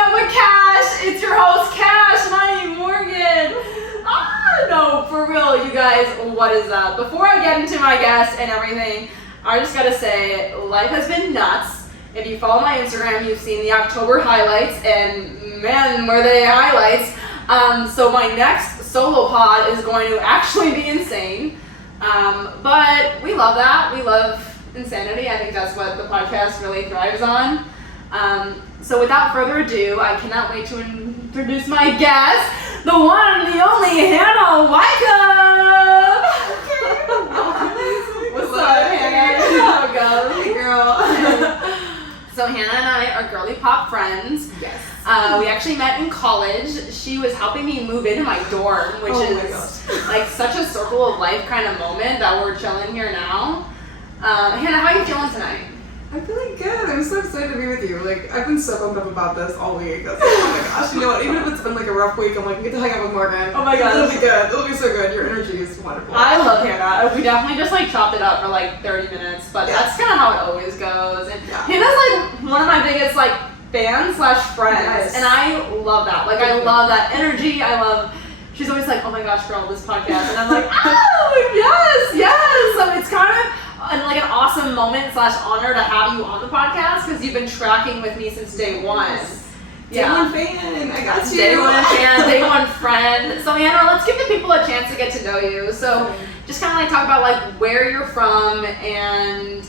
Up with Cash. It's your host, Cash, Money Morgan. No, for real, you guys, what is up? Before I get into my guests and everything, I just gotta say, life has been nuts. If you follow my Instagram, you've seen the October highlights, and man, were they highlights. So my next solo pod is going to actually be insane. But we love that. We love insanity. I think that's what the podcast really thrives on. So without further ado, I cannot wait to introduce my guest, the one and the only Hannah Wycuff. What's up, Hannah? How it goes? Hey, girl. So Hannah and I are girly pop friends. Yes. We actually met in college. She was helping me move into my dorm, which is like such a circle of life kind of moment that we're chilling here now. Hannah, how are you feeling tonight? I'm feeling good. I'm so excited to be with you. Like, I've been so pumped up about this all week. I was like, oh my gosh, you know what? Even if it's been like a rough week, I'm like, I get to hang out with Morgan. Oh my gosh. It'll be good. It'll be so good. Your energy is wonderful. I love Hannah. We definitely just like chopped it up for like 30 minutes, but that's kind of how it always goes. And Hannah's like one of my biggest like fans / friends, and I love that. Like, I love that energy. She's always like, oh my gosh, girl, this podcast, and I'm like, oh yes. So it's kind of like an awesome moment / honor to have you on the podcast because you've been tracking with me since day one. Day one fan, I got you. Day one fan, day one friend. So Hannah, let's give the people a chance to get to know you. So just kind of like talk about like where you're from and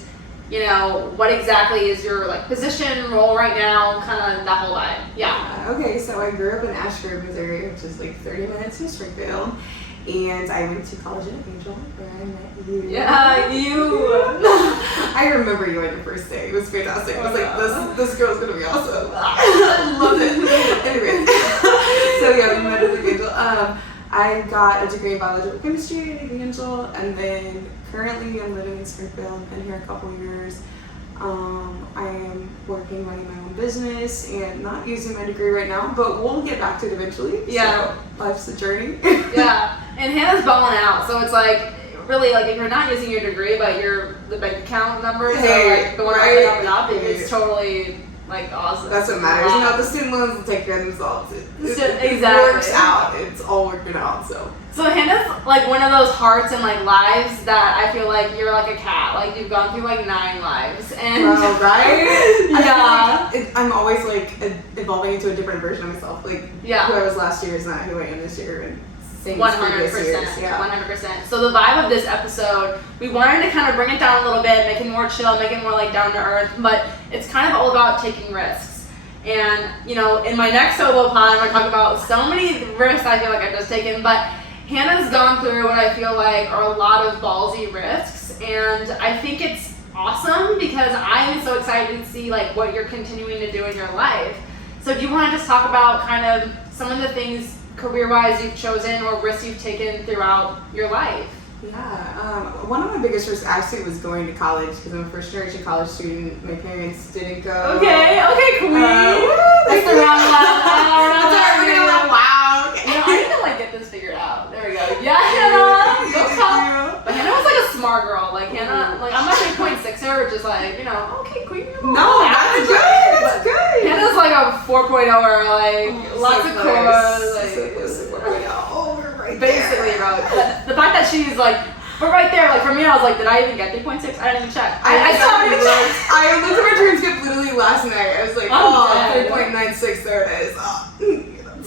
you know what exactly is your like position, role right now, kind of that whole vibe. Yeah. Okay, so I grew up in Ashford, Missouri, which is like 30 minutes from Springfield. And I went to college in Angel, where I met you. Yeah, you. I remember you on your first day. It was fantastic. I was like, this girl's gonna be awesome. I love it. Anyway, so yeah, we met at the Angel. I got a degree in biological chemistry at Angel, and then currently I'm living in Springfield. I've been here a couple years. I am running my own business and not using my degree right now, but we'll get back to it eventually. Yeah. So life's a journey. Yeah. And Hannah's balling out, so it's like, really, like, if you're not using your degree, but the bank account numbers are like going up and up, it's totally, like, awesome. That's what matters. You know, the student loans will take care of themselves. It works out. It's all working out, so. So Hannah's like one of those hearts and like lives that I feel like you're like a cat. Like you've gone through like 9 lives. And right? Yeah. I'm always like evolving into a different version of myself. Like who I was last year is not who I am this year. And 100%. Yeah. 100%. So the vibe of this episode, we wanted to kind of bring it down a little bit, make it more chill, make it more like down to earth, but it's kind of all about taking risks. And you know, in my next solo pod, I'm going to talk about so many risks I feel like I've just taken, but Hannah's gone through what I feel like are a lot of ballsy risks, and I think it's awesome because I'm so excited to see like what you're continuing to do in your life. So do you want to just talk about kind of some of the things career-wise you've chosen or risks you've taken throughout your life? Yeah, one of my biggest risks actually was going to college because I'm a first-generation college student. My parents didn't go. Okay, queen. That's the wrong loud. Wow. You know, I need to like get this figured out. There we go. Yeah, Hannah. Go college. But Hannah was like a smart girl. Like Hannah, like I'm not 8.6er, which is like, you know, okay, queen. No, that's good. That's good. Hannah's like a 4.0er, like lots of cores. Basically, bro. The fact that she's like, but right there, like for me, I was like, did I even get 3.6? I didn't even check. I still haven't even checked. I looked at my transcript literally last night. I was like, 3.96, there it is.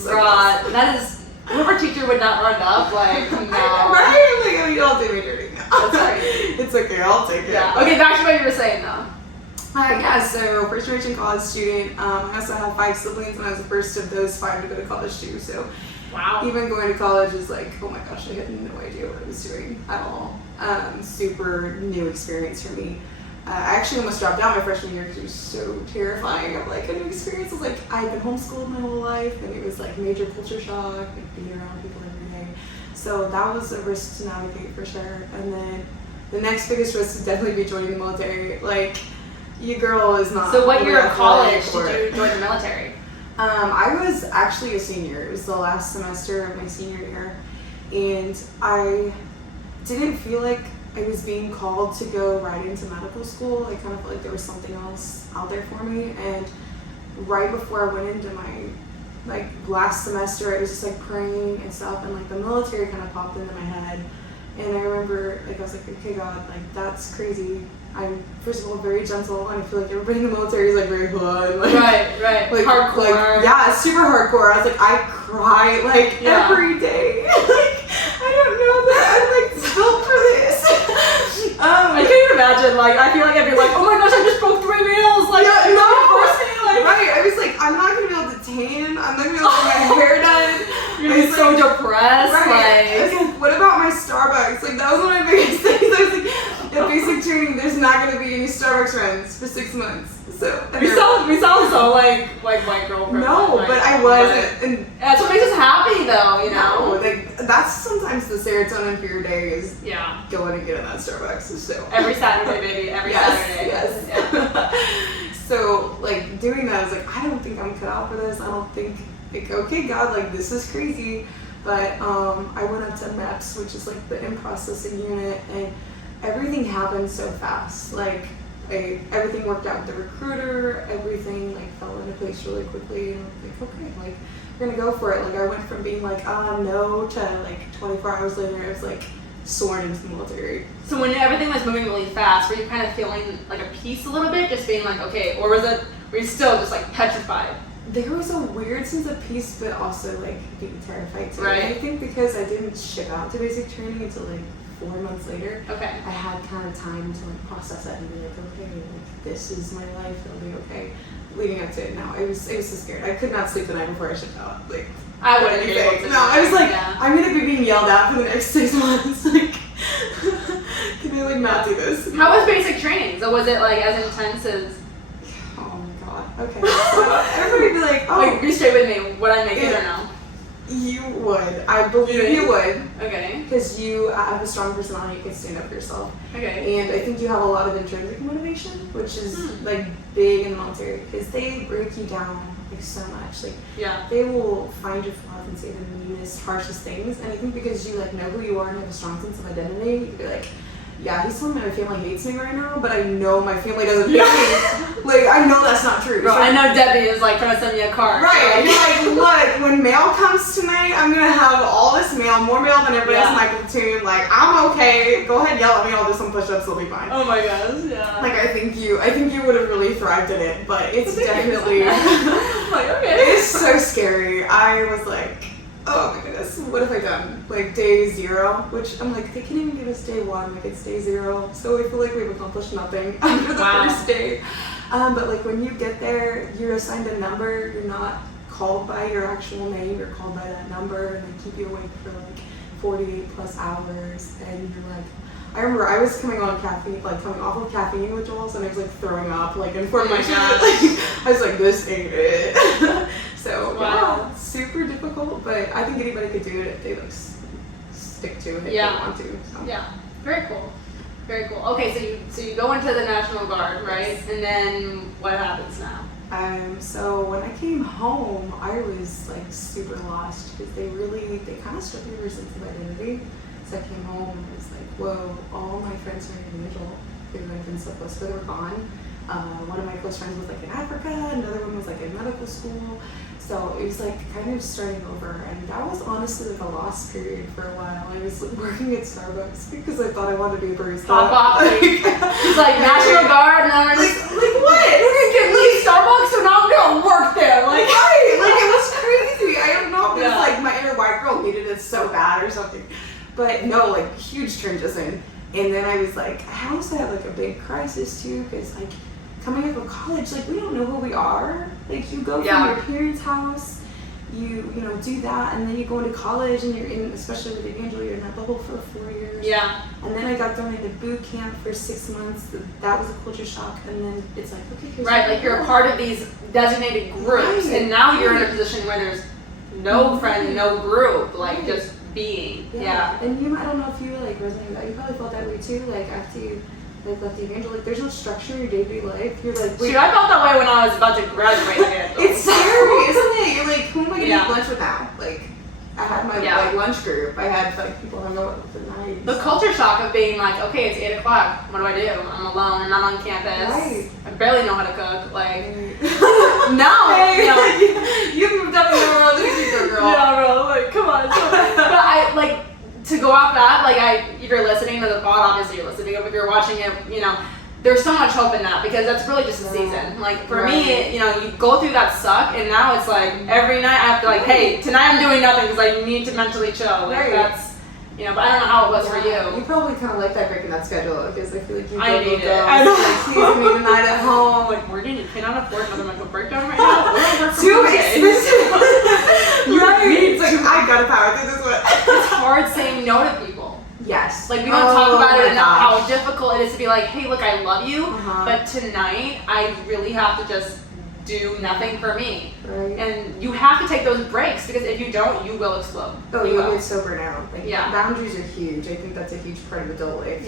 God, that is, whoever teacher would not run up, like, no. Right? Like, you all do me dirty now. That's right. It's okay, I'll take it. Yeah. Okay, back to what you were saying though. So first generation college student. I also have 5 siblings, and I was the first of those 5 to go to college too. So wow. Even going to college is like, oh my gosh, I had no idea what I was doing at all. Super new experience for me. I actually almost dropped out my freshman year because it was so terrifying of like a new experience. It was like I've been homeschooled my whole life, and it was like major culture shock, like being around people every day. So that was a risk to navigate for sure. And then the next biggest risk would definitely be joining the military. Like, your girl is not. So what year of college did you join the military? I was actually a senior. It was the last semester of my senior year, and I didn't feel like I was being called to go right into medical school. I kind of felt like there was something else out there for me, and right before I went into my like last semester, I was just like praying and stuff, and like the military kind of popped into my head. And I remember, like, I was like, okay, God, like, that's crazy. I'm, first of all, very gentle, and I feel like everybody in the military is, like, very blood. Like, right. Like, hardcore. Like, yeah, super hardcore. I was like, I cry, like, every day. Like, I don't know that I'm, like, built for this. I can't even imagine, like, I feel like I'd be like, oh my gosh, I just broke 3 nails. Like, yeah, no. Like, right, I was like, I'm not going to be able to tan. I'm not going to be able to get my hair done. You're going to be so depressed. Right. I was like, what about my Starbucks? Like, that was one of my biggest things. I was like, at basic training, there's not going to be any Starbucks runs for 6 months. So we sound so like white girl. No, but I wasn't. And that's what makes us happy, though. You know, like that's sometimes the serotonin for your day is yeah, going and getting that Starbucks. So every Saturday, baby, every Saturday. Yes. Yeah. So like doing that, I was like, I don't think I'm cut out for this. I don't think like okay, God, like this is crazy. But I went up to MEPS, which is like the in-processing unit, and everything happened so fast. Like everything worked out with the recruiter, everything like fell into place really quickly, and I'm like, okay, like we're gonna go for it. Like I went from being like, no, to like 24 hours later, I was like sworn into the military. So when everything was moving really fast, were you kind of feeling like a peace a little bit, just being like, okay, or were you still just like petrified? There was a weird sense of peace, but also like being terrified too. Right. I think because I didn't ship out to basic training until like 4 months later. Okay. I had kind of time to like process that and be like, okay, like this is my life, it'll be okay. Leading up to it, no, I was so scared. I could not sleep the night before I shipped out. Like I wouldn't be able to. No, I was like, yeah. I'm gonna be being yelled at for the next 6 months. Like, can I like not do this? How was basic training? So was it like as intense as? Oh my god. Okay. So everybody would be like, oh, like, be straight with me. Would I make it or no? You would. I believe you would. Okay. Because you have a strong personality, you can stand up for yourself. Okay. And I think you have a lot of intrinsic motivation, which is like big in the military, because they break you down like so much. Like yeah, they will find your flaws and say the meanest, harshest things. And I think because you like know who you are and have a strong sense of identity, you can be like, yeah, he's telling me my family hates me right now, but I know my family doesn't hate me. Like, I know that's not true. Bro, so, I know Debbie is like trying to send me a card. right. You're like, look, when mail comes tonight, I'm going to have all this mail, more mail than everybody else in my platoon. Like, I'm okay. Go ahead, yell at me. I'll do some push-ups. It'll be fine. Oh my gosh, yeah. Like, I think you would have really thrived in it, but it's definitely, like, okay. It's so scary. I was like, oh my goodness, what have I done? Like day 0, which I'm like, they can't even give us day 1, like it's day 0. So I feel like we've accomplished nothing after the first day. But like when you get there, you're assigned a number. You're not called by your actual name. You're called by that number, and they keep you awake for like 48 plus hours. And you're like, I remember I was coming off of caffeine withdrawals, and I was like throwing up like in front of my shit. Like I was like, this ain't it. So yeah, super difficult, but I think anybody could do it if they like stick to it if they want to. So. Yeah, very cool. Very cool. Okay, so you go into the National Guard, right? And then what happens now? So when I came home, I was like super lost because they kind of stripped me of their sense of identity. So I came home and I was like, whoa, all my friends are individual who I've been so close to, they were gone. One of my close friends was like in Africa, another one was like in medical school. So it was like kind of starting over, and that was honestly like a lost period for a while. I was working at Starbucks because I thought I wanted to be a barista. Pop off. She's like, National Guard, and I'm like what? We're gonna get leave Starbucks, so now I'm gonna work there. Like, right, like it was crazy. I don't know if it's like my inner white girl hated it so bad or something. But no, like huge transition. And then I was like, I also had like a big crisis too, because like coming up with college, like we don't know who we are. Like you go from your parents' house, you know, do that, and then you go into college and you're in, especially with Evangel, you're in that bubble for 4 years. Yeah. And then I got thrown into boot camp for 6 months. That was a culture shock, and then it's like, okay, here's right, like you're a part of these designated groups, and now you're in a position where there's no friend, no group, like just being. Yeah. And I don't know if you like resonate with that. You probably felt that way too. Like after you like left Evangel, like there's no structure in your day-to-day life. You're like, wait. Dude, I felt that way when I was about to graduate. It's scary, isn't it? You're like, who am I gonna eat lunch with now? Like, I had my Yeah. like lunch group. I had like people hung out with the night. The culture shock of being like, okay, it's 8 o'clock. What do I do? I'm alone and I'm on campus. Right. I barely know how to cook. Like, No, you know. you moved up in the world, you girl. Yeah, bro. Like, come on. But I like to go off that. Like, if you're listening to the pod, obviously you're listening. If you're watching it, you know, there's so much hope in that because that's really just a season. Like for me, you know, you go through that suck, and now it's like every night I have to like, hey, tonight I'm doing nothing because I need to mentally chill. Like that's, you know. But I don't know how it was for you. You probably kind of like that breaking that schedule because I feel like you I need it. I know. Like, please me tonight at home. Like Morgan, you cannot afford another mental breakdown right now. Too expensive. Right. It's like I gotta power through this one. It's hard saying no to people. Yes. Like we don't talk about it enough gosh. how difficult it is to be like, hey, look, I love you, Uh-huh. but tonight I really have to just do nothing for me. Right. And you have to take those breaks because if you don't, you will explode. Oh, you'll get so burnt out. Like, Yeah. boundaries are huge. I think that's a huge part of adult life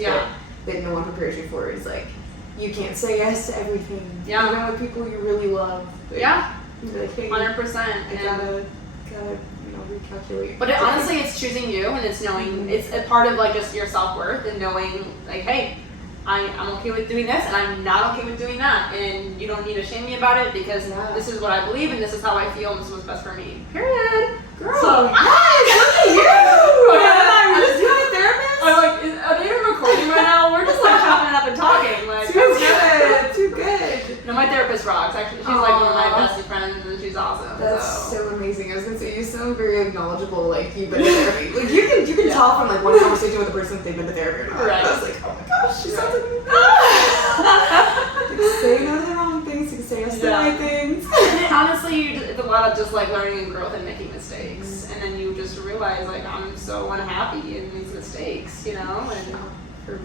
that no one prepares you for. Is like, you can't say yes to everything. Yeah. Even with people you really love. Like, Yeah. you're like, hey, 100%. I gotta, you know, recalculate. But honestly, it's choosing you, and it's knowing it's a part of like just your self-worth and knowing like, hey, I'm okay with doing this, and I'm not okay with doing that, and you don't need to shame me about it because this is what I believe, and this is how I feel, and this is what's best for me. Period. Girl, So, nice. Look at you. Yeah. You have a therapist? I'm like, are they even recording right now? We're just like chopping it up and talking. Like, Too good. Too good. No, my therapist rocks. Actually, she's like one of my best friends, and she's awesome. That's so so amazing. I was gonna say you sound very acknowledgeable, like you've been to therapy. Like you can tell from like one conversation with a person if they've been to therapy or not. Right. I was like, oh my gosh, she sounds like say no to the wrong things, you can say yes to the right things. And honestly, it's a lot of just like learning and growth and making mistakes, and then you just realize like I'm so unhappy in these mistakes, you know, and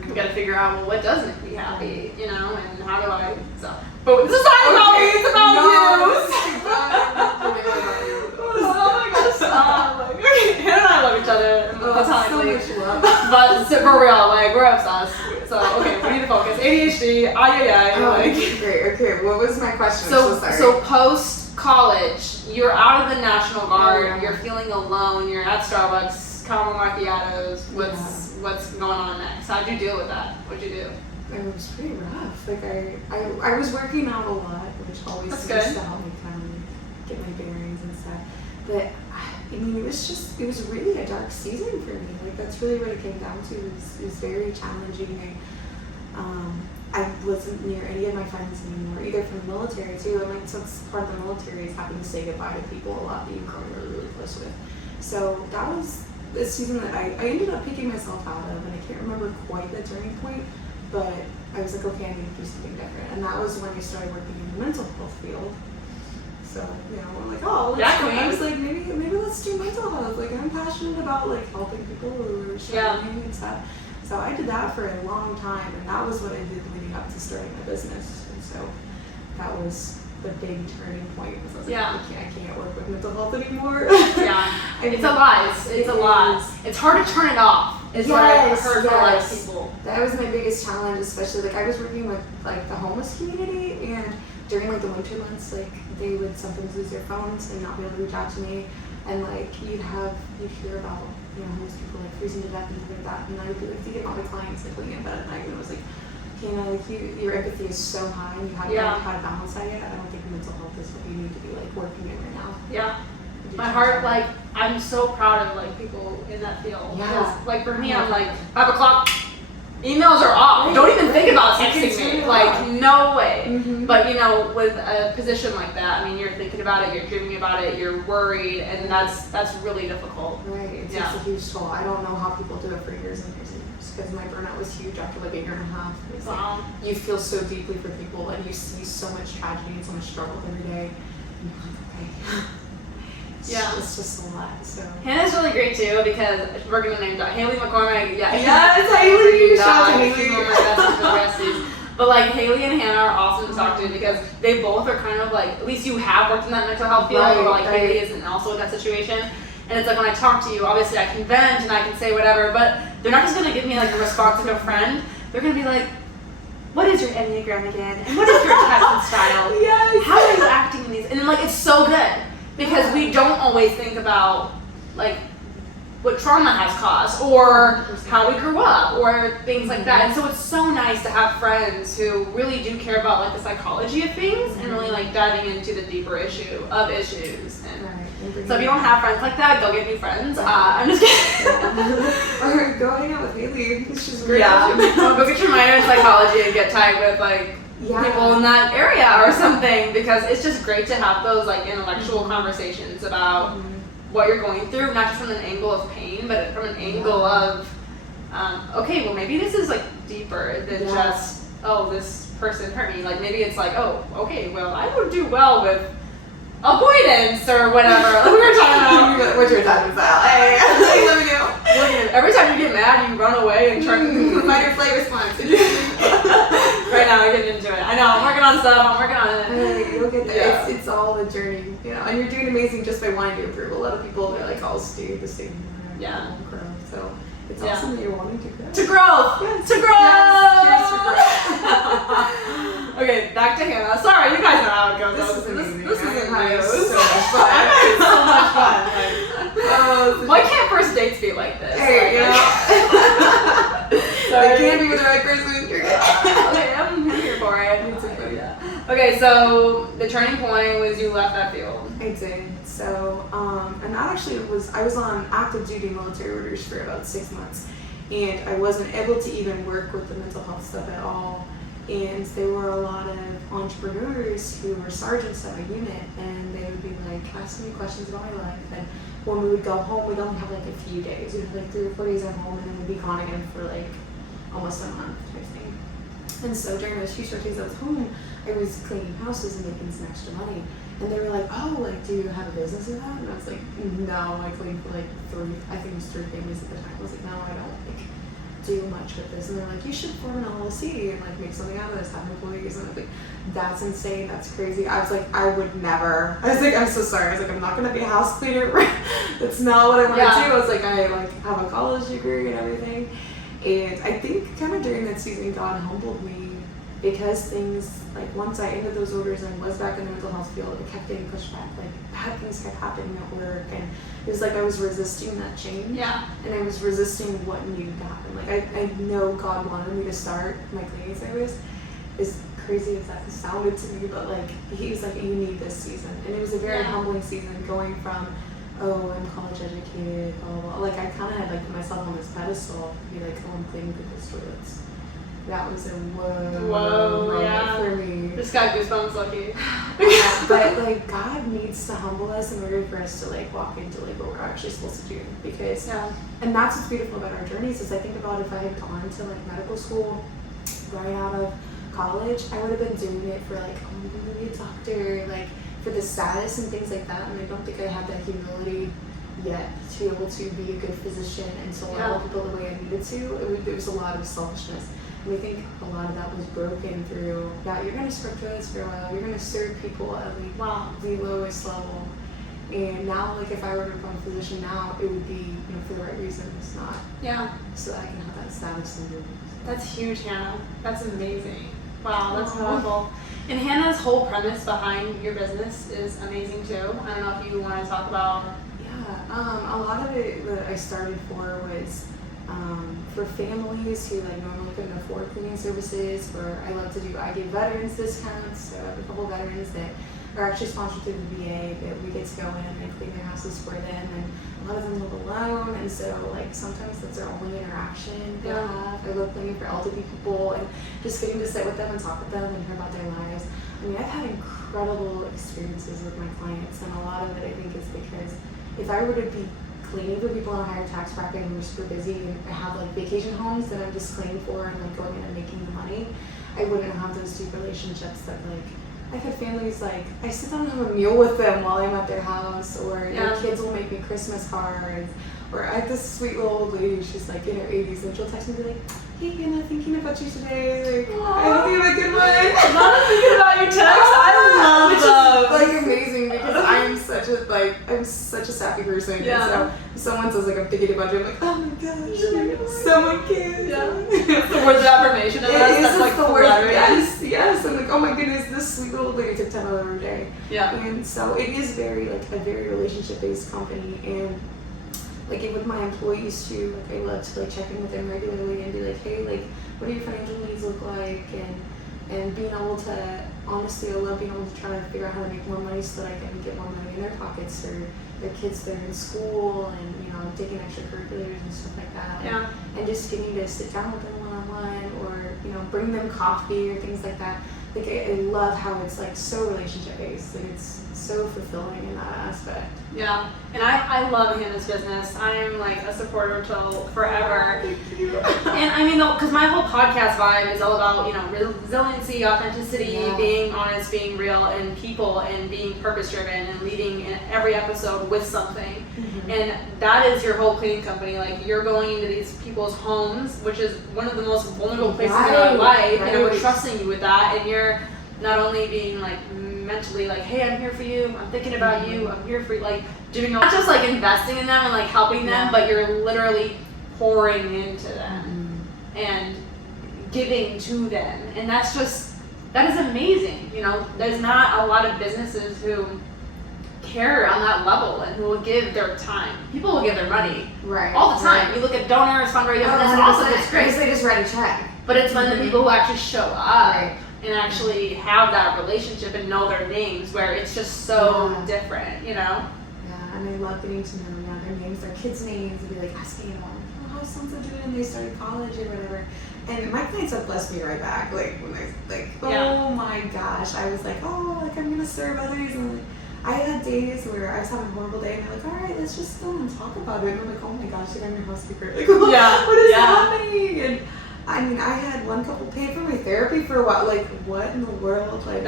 we got to figure out well what does make me happy, you know, and how do I. So, but this is not about me. It's about you. Oh my gosh, stop! Like, Hannah and I love each other platonically, but for real, like we're obsessed. So okay, we need to focus. ADHD, like. Great. Okay, what was my question? So post college, you're out of the National Guard. You're feeling alone. You're at Starbucks, caramel macchiatos. What's going on next? How'd you deal with that? What'd you do? It was pretty rough. Like I was working out a lot, which always seems to help me kind of get my bearings and stuff. But I mean, it was really a dark season for me. Like that's really what it came down to. It was very challenging. I wasn't near any of my friends anymore, either from the military too. And like since part of the military is having to say goodbye to people a lot that you've grown really close with. So that was a season that I ended up picking myself out of, and I can't remember quite the turning point. But I was like, okay, I need to do something different. And that was when I started working in the mental health field. So, you know, I'm like, oh, I was like, maybe let's do mental health. Like, I'm passionate about, like, helping people who are struggling and stuff. So I did that for a long time, and that was what I did leading up to starting my business. And so that was the big turning point. I was like, I can't work with mental health anymore. It's a lot. It's a lot. It's hard to turn it off. Is what I've heard from like people. That was my biggest challenge, especially like I was working with like the homeless community, and during like the winter months, like they would sometimes lose their phones and not be able to reach out to me, and like you'd hear about homeless people like freezing to death and things like that, and I would be like thinking all the clients like laying in bed at night, and it was like, Hannah, like your empathy is so high, and you haven't learned how to balance that yet. I don't think mental health is what you need to be like working in right now. Yeah. My heart, like, I'm so proud of, like, people in that field. Because, like, for me, I'm like, 5 o'clock, emails are off. Don't even think about texting me. Like, no way. Mm-hmm. But, you know, with a position like that, I mean, you're thinking about it, you're dreaming about it, you're worried, and that's really difficult. Right. It's just a huge toll. I don't know how people do it for years and years and years. Because my burnout was huge after, like, a year and a half. It's like, you feel so deeply for people, and you see so much tragedy and so much struggle every day. And you're like, okay. It's just a lot. So Hannah's really great too because we're gonna name drop Haley McCormick. It's Haley. Shout out to Haley. She's one of my besties. But like Haley and Hannah are awesome to talk to because they both are kind of like, at least you have worked in that mental health field, or like Haley isn't also in that situation. And it's like when I talk to you, obviously I can vent and I can say whatever, but they're not just gonna give me like a response like a friend. They're gonna be like, what is your Enneagram again? And what is your attachment style? How are you acting in these? And then like it's so good. Because we don't always think about, like, what trauma has caused, or how we grew up, or things like that. And so it's so nice to have friends who really do care about like the psychology of things and really like diving into the deeper issue of issues. And so if you don't have friends like that, go get new friends. I'm just kidding. Or go hang out with Haley. She's great. Yeah, go get your minor in psychology and get tied with like people in that area or something, because it's just great to have those like intellectual conversations about what you're going through, not just from an angle of pain, but from an angle of, okay, well maybe this is like deeper than just, oh, this person hurt me. Like maybe it's like, oh, okay, well I would do well with avoidance or whatever. Like we were talking about. What you're talking about. Hey, let me know. Every time you get mad, you run away and try to find your play response. Right now, we're getting into it. I know, I'm working on stuff, I'm working on it. You'll get there. It's all a journey, you know, and you're doing amazing just by wanting to improve. A lot of people, they're like, I'll stay the same. Grow. So it's awesome that you're wanting to grow. To grow! Yes. To grow! Yes. Cheers to grow. Okay, back to Hannah. Sorry, you guys know how it goes. This is amazing. This isn't news. So much fun. I'm having so much fun. Why can't first dates be like this? Hey, you know. They can't be with the right person. You're good. Okay, I'm here for it. It's okay. Okay, so the turning point was you left that field. I did. So, and that actually I was on active duty military orders for about 6 months, and I wasn't able to even work with the mental health stuff at all. And there were a lot of entrepreneurs who were sergeants at my unit, and they would be like asking me questions about my life. And when we would go home, we'd only have like a few days. We'd have like 3 or 4 days at home, and then we'd be gone again for like almost a month type thing. And so during those few short days I was home, I was cleaning houses and making some extra money. And they were like, oh, like, do you have a business in that? And I was like, no, I cleaned for like 3 families at the time. I was like, no, I don't like do much with this. And they're like, you should form an LLC and like make something out of this, have employees. And I was like, that's insane, that's crazy. I was like, I would never. I was like, I'm so sorry. I was like, I'm not gonna be a house cleaner. That's not what I want to do. I was like, I like have a college degree and everything. And I think kind of during that season, God humbled me, because things, like once I ended those orders and was back in the mental health field, it kept getting pushed back. Like bad things kept happening at work, and it was like I was resisting that change. Yeah. And I was resisting what needed to happen. Like I know God wanted me to start my cleaning service. As crazy as that sounded to me, but like He was like, you need this season. And it was a very humbling season, going from, oh, I'm college educated, blah, blah, blah. Like I kind of had like put myself on this pedestal, be like, oh, I'm cleaning people's toilets. That was a whoa moment for me. Just got goosebumps, lucky. But like God needs to humble us in order for us to like walk into like what we're actually supposed to do. Because and that's what's beautiful about our journeys is I think about if I had gone to like medical school right out of college, I would have been doing it for like, oh, I'm gonna be a doctor, like for the status and things like that. And I don't think I had that humility yet to be able to be a good physician and to love people the way I needed to. There was a lot of selfishness. And I think a lot of that was broken through, you're going to script toilets for a while, you're going to serve people at the lowest level. And now, like, if I were to become a physician now, it would be, you know, for the right reasons, not so that I can have that status and do. That's huge, Hannah. That's amazing. Wow, that's wonderful. And Hannah's whole premise behind your business is amazing too. I don't know if you want to talk about. A lot of it that I started for was for families who like normally couldn't afford cleaning services. Where I give veterans discounts. So I have a couple veterans that are actually sponsored through the VA that we get to go in and clean their houses for them. And a lot of them live alone, and so like sometimes that's their only interaction they have. I love cleaning for elderly people and just getting to sit with them and talk with them and hear about their lives. I mean, I've had incredible experiences with my clients, and a lot of it I think is because if I were to be cleaning for people in a higher tax bracket who are super busy and have like vacation homes that I'm just cleaning for and like going in and making the money, I wouldn't have those deep relationships that like I've had families like I sit down and have a meal with them while I'm at their house, or their kids will make me Christmas cards, or I have this sweet little old lady, she's like in her 80s, and she'll text me and be like, hey Hannah, thinking about you today, like I hope you have a good one. Not thinking about your text. I love those. Like amazing, because I'm such a sappy person. And so if someone says like I'm thinking about you, I'm like, oh my gosh, someone cares. The words of affirmation. That's like the word. Yes. I'm like, oh my goodness, this sweet little lady took time out of her day. And so it is very like a very relationship based company, and like with my employees too, like I love to like check in with them regularly and be like, hey, like what do your financial needs look like, and being able to, honestly, I love being able to try to figure out how to make more money so that I can get more money in their pockets for their kids that are in school, and you know, taking extracurriculars and stuff like that. Yeah. And just getting to sit down with them one-on-one, or you know, bring them coffee or things like that. Like I love how it's like so relationship based. Like it's so fulfilling in that aspect. Yeah, and I love Hannah's business. I am like a supporter till forever. Thank you. And I mean, because my whole podcast vibe is all about, you know, resiliency, authenticity, being honest, being real, and people, and being purpose-driven, and leading in every episode with something. Mm-hmm. And that is your whole cleaning company. Like, you're going into these people's homes, which is one of the most vulnerable places in our life, and we're trusting you with that, and you're not only being like mentally like, hey, I'm here for you, I'm thinking about you, I'm here for you, like doing not just like investing in them and like helping them, but you're literally pouring into them and giving to them, and that is amazing. You know, there's not a lot of businesses who care on that level and who will give their time. People will give their money all the time. You look at donors, fundraisers, and it's awesome, it's great. They just write a check. But it's when the people who actually show up and actually have that relationship and know their names, where it's just so different, you know? Yeah, and I love getting to know their names, their kids' names, and be like asking them, oh, how's so doing? And they started college or whatever. And my clients have blessed me right back. Like when oh my gosh, I was like, oh, like I'm gonna serve others, and like, I had days where I was having a horrible day, and they're like, all right, let's just go and talk about it. And I'm like, oh my gosh, like I'm your housekeeper. Like, what is happening? And I mean, I had one couple pay for my therapy for a while. Like, what in the world? Like,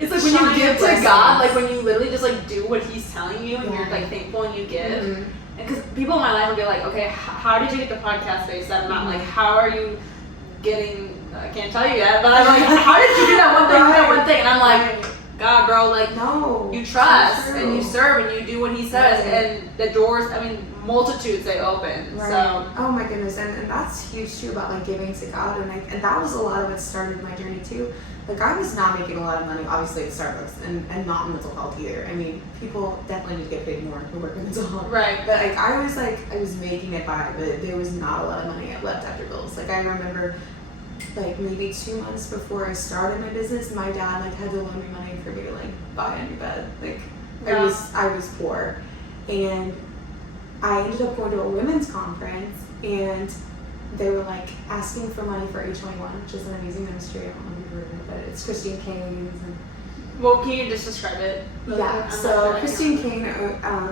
it's like when you give to God, like when you literally just like do what He's telling you, and you're like thankful and you give. And because people in my life will be like, okay, how did you get the podcast space? I'm not like, how are you getting? I can't tell you yet, but I'm like, how did you do that one thing? That one thing, and I'm like, God, bro, like, no, you trust and you serve and you do what He says, and the doors, I mean, multitudes they open. So, oh my goodness, and that's huge too about like giving to God, and that was a lot of what started my journey too. Like I was not making a lot of money, obviously at Starbucks, and not in mental health either. I mean, people definitely need to get paid more who work in mental health. Right. But like I was making it by, but there was not a lot of money left after bills. Like I remember, like maybe 2 months before I started my business, my dad like had to loan me money for me to like buy a new bed. Like I was poor, and I ended up going to a women's conference, and they were like asking for money for H21, which is an amazing ministry. I don't know if you've heard of it, but it's Christine Cane's. Well, can you just describe it? Yeah, so Christine Kane,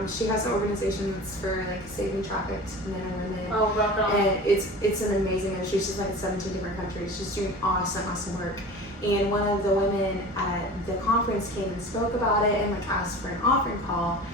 she has an organization that's for like saving trafficked men and women. Oh, rock on. And it's an amazing ministry. She's like in 17 different countries. She's doing awesome work. And one of the women at the conference came and spoke about it and like asked for an offering call.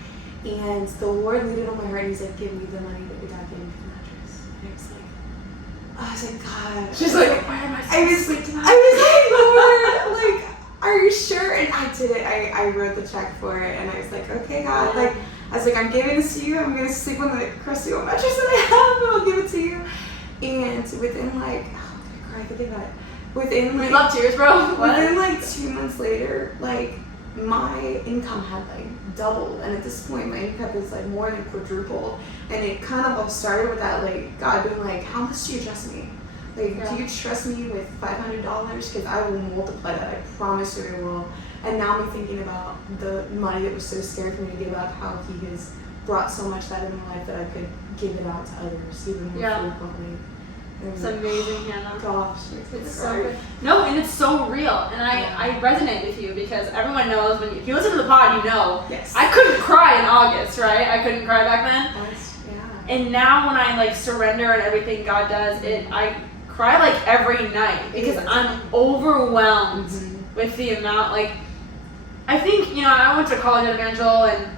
And the Lord laid it on my heart, and He's like, give me the money that your dad gave me for the mattress. And I was like, God. She's like, why am I so sweet tonight? I was like, Lord, like, are you sure? And I did it. I wrote the check for it, and I was like, okay, God. Like, I was like, I'm giving this to you. I'm going to sleep on the crusty old mattress that I have, and I'll give it to you. And within like, oh, I'm going to cry. I can think about it. Within like, we love tears, bro. Within like 2 months later, like, my income had like doubled, and at this point my income is like more than quadrupled. And it kind of all started with that, like God being like, how much do you trust me? Like, do you trust me with $500? Because I will multiply that. I promise you I will. And now I'm thinking about the money that was so scary for me to give up, how He has brought so much that in my life that I could give it out to others even more frequently. It's amazing, Hannah. Gosh, it's so good. No, and it's so real, and I resonate with you, because everyone knows if you listen to the pod, you know. Yes. I couldn't cry in August, right? I couldn't cry back then. Yeah. And now when I like surrender and everything God does, I cry like every night, because I'm overwhelmed with the amount. Like, I think, you know, I went to college at Evangel, and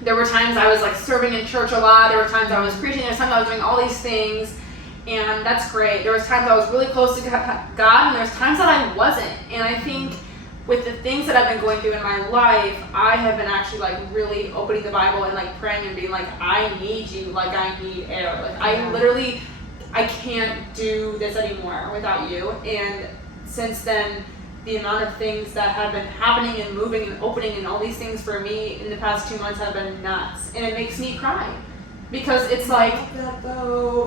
there were times I was like serving in church a lot. There were times I was preaching. There was times I was doing all these things. And that's great. There was times I was really close to God, and there's times that I wasn't. And I think with the things that I've been going through in my life, I have been actually like really opening the Bible and like praying and being like, I need you, like I need air. Like I can't do this anymore without you. And since then, the amount of things that have been happening and moving and opening and all these things for me in the past 2 months have been nuts. And it makes me cry. because it's like, I love that though.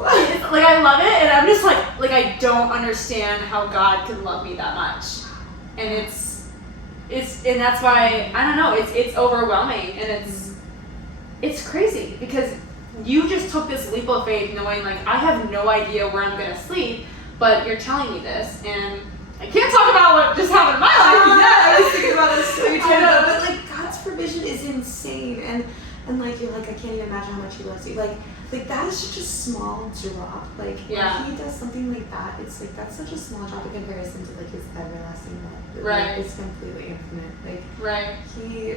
like I love it, and I'm just like I don't understand how God could love me that much, and it's and that's why I don't know, it's overwhelming, and it's crazy because you just took this leap of faith knowing like I have no idea where I'm gonna sleep, but you're telling me this, and I can't talk about what just happened in my life yet. I was thinking about this story too, but like God's provision is insane, and like you're like I can't even imagine how much He loves you. Like that is such a small drop. Like when He does something like that, it's like that's such a small drop in comparison to like His everlasting love. Right. Like, it's completely infinite. Like right. He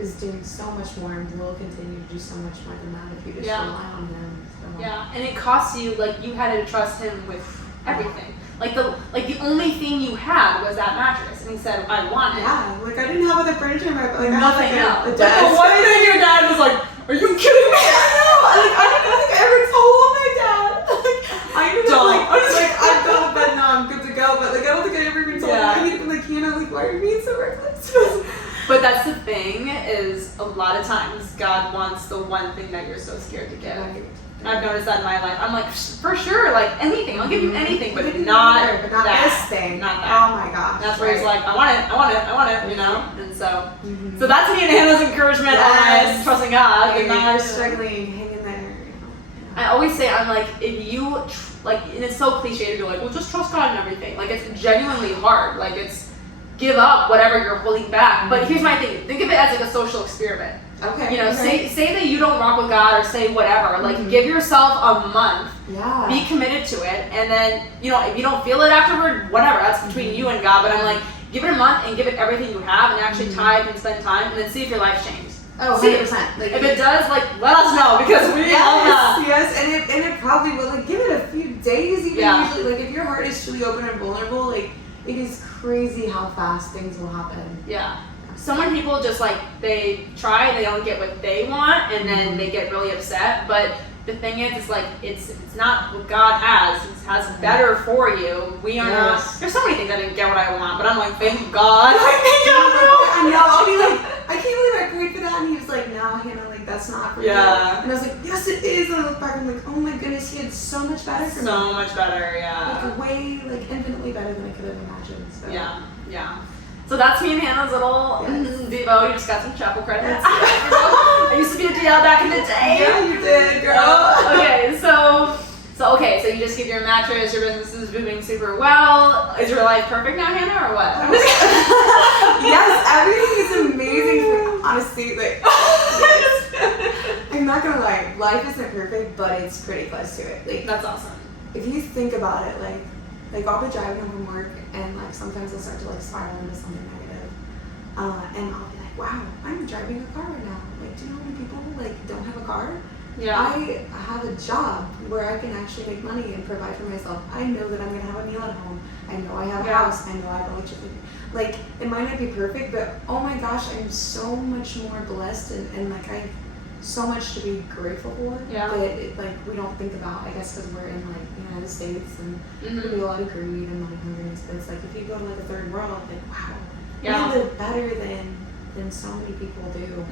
is doing so much more and will continue to do so much more than that if you just rely on Him. So. Yeah, and it costs you, like you had to trust Him with everything. Like the only thing you had was that mattress, and He said, "I want it." Yeah, like I didn't have other furniture in my like nothing I had, else. like, Like the one thing your dad was like, "Are you kidding me?" I know. Like I don't think I ever told my dad. Like I knew like I've got a bed now, I'm good to go. But like I don't think I ever even told him. I even like Hannah, like why are you being so reckless? But that's the thing is a lot of times God wants the one thing that you're so scared to give. Right. I've noticed that in my life. I'm like, for sure, like anything. I'll give you anything, but not that. This thing. Not that. Oh my gosh. That's where He's like, I want it, you know? And so that's me and Hannah's encouragement on trusting God. If you're struggling, hang in there. I always say, I'm like, if you, and it's so cliche to be like, well, just trust God and everything. Like, it's genuinely hard. Like, it's give up whatever you're holding back. But here's my thing. Think of it as like a social experiment. Okay. You know, say that you don't rock with God or say whatever. Like, give yourself a month. Yeah. Be committed to it. And then, you know, if you don't feel it afterward, whatever. That's between you and God. But I'm like, give it a month and give it everything you have and actually tithe and spend time and then see if your life changes. Oh, 100%. Like, if it does, like, let us know because we all know. Yes, and it probably will. Like, give it a few days even. Usually, like, if your heart is truly open and vulnerable, like, it is crazy how fast things will happen. Yeah. So many people just like they try and they don't get what they want and then they get really upset. But the thing is, it's like it's not what God has. He has better for you. We are not. There's so many things I didn't get what I want, but I'm like, thank God. I know. I'll be like, I can't believe I prayed for that, and He was like, no, Hannah, like that's not for you. And I was like, yes, it is. And I look back and I'm like, oh my goodness, He had so much better for me. So much better, yeah. Like way, like infinitely better than I could have imagined. So. Yeah. So that's me and Hannah's little Devo. You just got some chapel credits. I used to be a DL back in the day. Yeah, you did, girl. Okay, so you just get your mattress, your business is booming super well. Is your life perfect now, Hannah, or what? Yes, everything is amazing. Honestly, like, I'm not gonna lie, life isn't perfect, but it's pretty close to it. Like, that's awesome. If you think about it, like I'll be driving home from work, and like sometimes I'll start to like spiral into something negative, and I'll be like, wow, I'm driving a car right now. Like, do you know how many people like don't have a car? Yeah. I have a job where I can actually make money and provide for myself. I know that I'm gonna have a meal at home. I know I have a house. I know I have electricity. Like, it might not be perfect, but oh my gosh, I'm so much more blessed, and like I have so much to be grateful for that like we don't think about, I guess, because we're in like the United States and there'll be a lot of greed and money hungriness. But it's like if you go to like a third world, like wow, we live better than so many people do,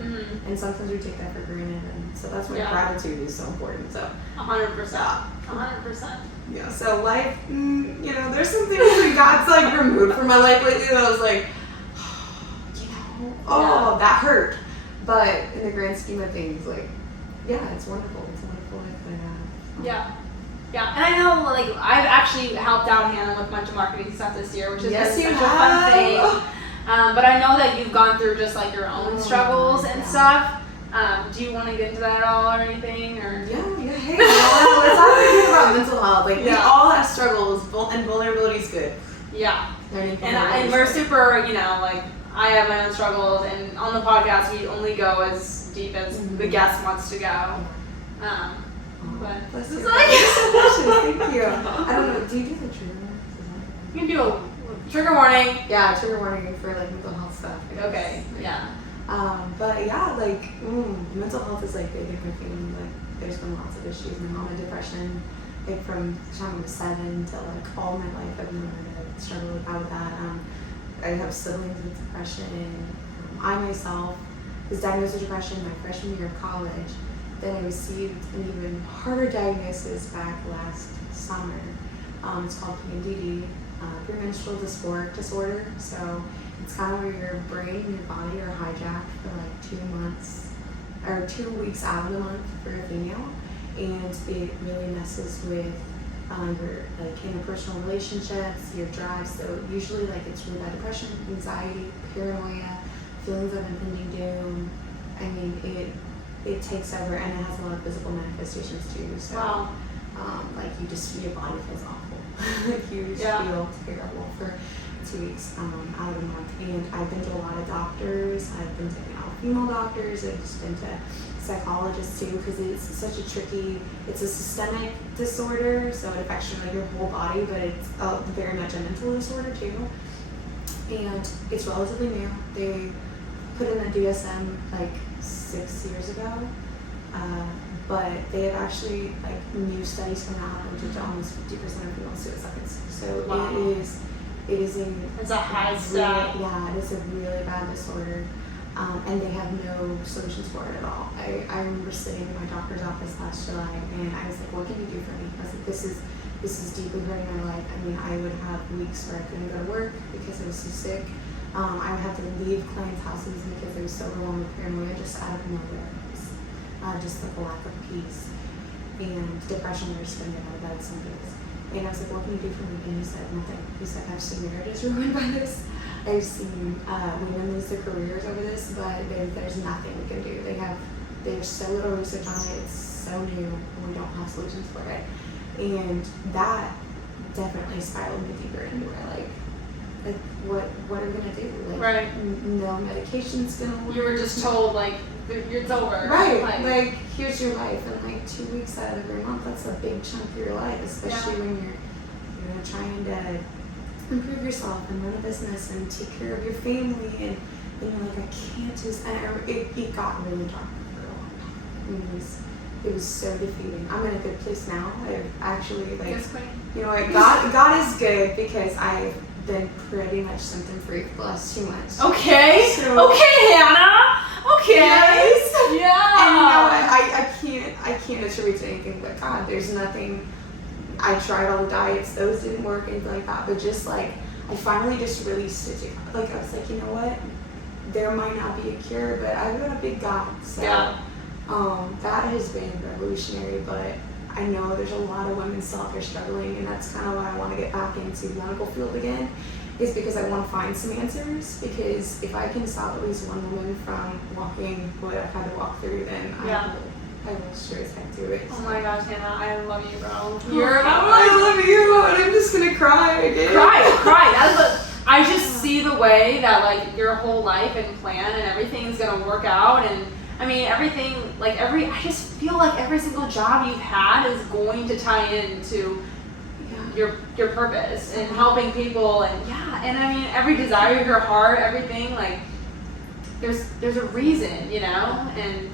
and sometimes we take that for granted, and so that's why gratitude is so important. So 100%. Yeah. So life, you know, there's some things that God's like removed from my life lately that I was like, that hurt. But in the grand scheme of things, like, it's wonderful. It's a wonderful life that I have. Yeah, and I know, like, I've actually helped out Hannah with a bunch of marketing stuff this year, which has been such a fun thing. But I know that you've gone through just, like, your own struggles and stuff. Do you want to get into that at all or anything? Or Hey, let's talk about mental health. Like, we all have struggles, and vulnerability is good. Yeah. And we're super, you know, like, I have my own struggles, and on the podcast, we only go as deep as the guest wants to go. But this is like... Thank you. I don't know, do you do the trigger warnings? You can do a trigger warning. Yeah, trigger warning for, like, mental health stuff. Okay, yeah. But yeah, like, mental health is, like, big in my family. Like, there's been lots of issues. My mom had depression, like, from the time I was 7 to, like, all my life I've known her to struggle with that. I have siblings with depression. I myself was diagnosed with depression my freshman year of college, then I received an even harder diagnosis back last summer. It's called PMDD, premenstrual dysphoric disorder. So it's kind of where your brain and your body are hijacked for like 2 months or 2 weeks out of the month for a female, and it really messes with your like interpersonal relationships, your drive. So usually like it's really bad depression, anxiety, paranoia, feelings of impending doom. I mean, it takes over, and it has a lot of physical manifestations too. So wow. Like you just, your body feels awful. Like you just feel terrible for 2 weeks out of the month. And I've been to a lot of doctors. I've been to female doctors. I've just been to psychologists too, because it's such a tricky, it's a systemic disorder, so it affects like your whole body, but it's very much a mental disorder too. And it's relatively new. They put in a DSM like 6 years ago, but they have actually like new studies coming out into almost 50% of female suicides. So wow. it is it's a high stat. Yeah, it is a really bad disorder. And they have no solutions for it at all. I remember sitting in my doctor's office last July, and I was like, what can you do for me? I was like, this is deeply hurting my life. I mean, I would have weeks where I couldn't go to work because I was so sick. I would have to leave clients' houses because I was so overwhelmed with paranoia just out of nowhere. Just like a lack of peace and depression. They're just going to get out of bed some days. And I was like, what can you do for me? And he said, nothing. He said, I've seen marriages ruined by this. I've seen women lose their careers over this, but there's nothing we can do. There's so little research on it. It's so new, and we don't have solutions for it. And that definitely spiraled me deeper into it. Like what are we gonna do? Like, right. No medication's gonna work. You were just told like it's over. Right. Like here's your life, and like 2 weeks out of every month, that's a big chunk of your life, especially when you're trying to improve yourself and run a business and take care of your family, and you're like, I can't just, and it got really dark for a long time. It was so defeating. I'm in a good place now. I've actually like, you know what, God is good, because I've been pretty much symptom free for the last 2 months. Okay. Okay, Hannah. Okay. Yes. Yeah. And you know what, I can't attribute to anything but God. There's nothing. I tried all the diets, those didn't work, anything like that, but just like, I finally just released it to God. Like, I was like, you know what, there might not be a cure, but I've got a big God, so that has been revolutionary. But I know there's a lot of women still out there struggling, and that's kind of why I want to get back into the medical field again, is because I want to find some answers, because if I can stop at least one woman from walking what I've had to walk through, then I will sure as heck do it. Oh my gosh, Hannah, I love you, bro. I love you, and I'm just gonna cry again. Cry. That's what I just see, the way that like your whole life and plan and everything is gonna work out, and I mean everything. Like I just feel like every single job you've had is going to tie into your purpose and helping people, and I mean every desire of your heart, everything, like there's a reason, you know, and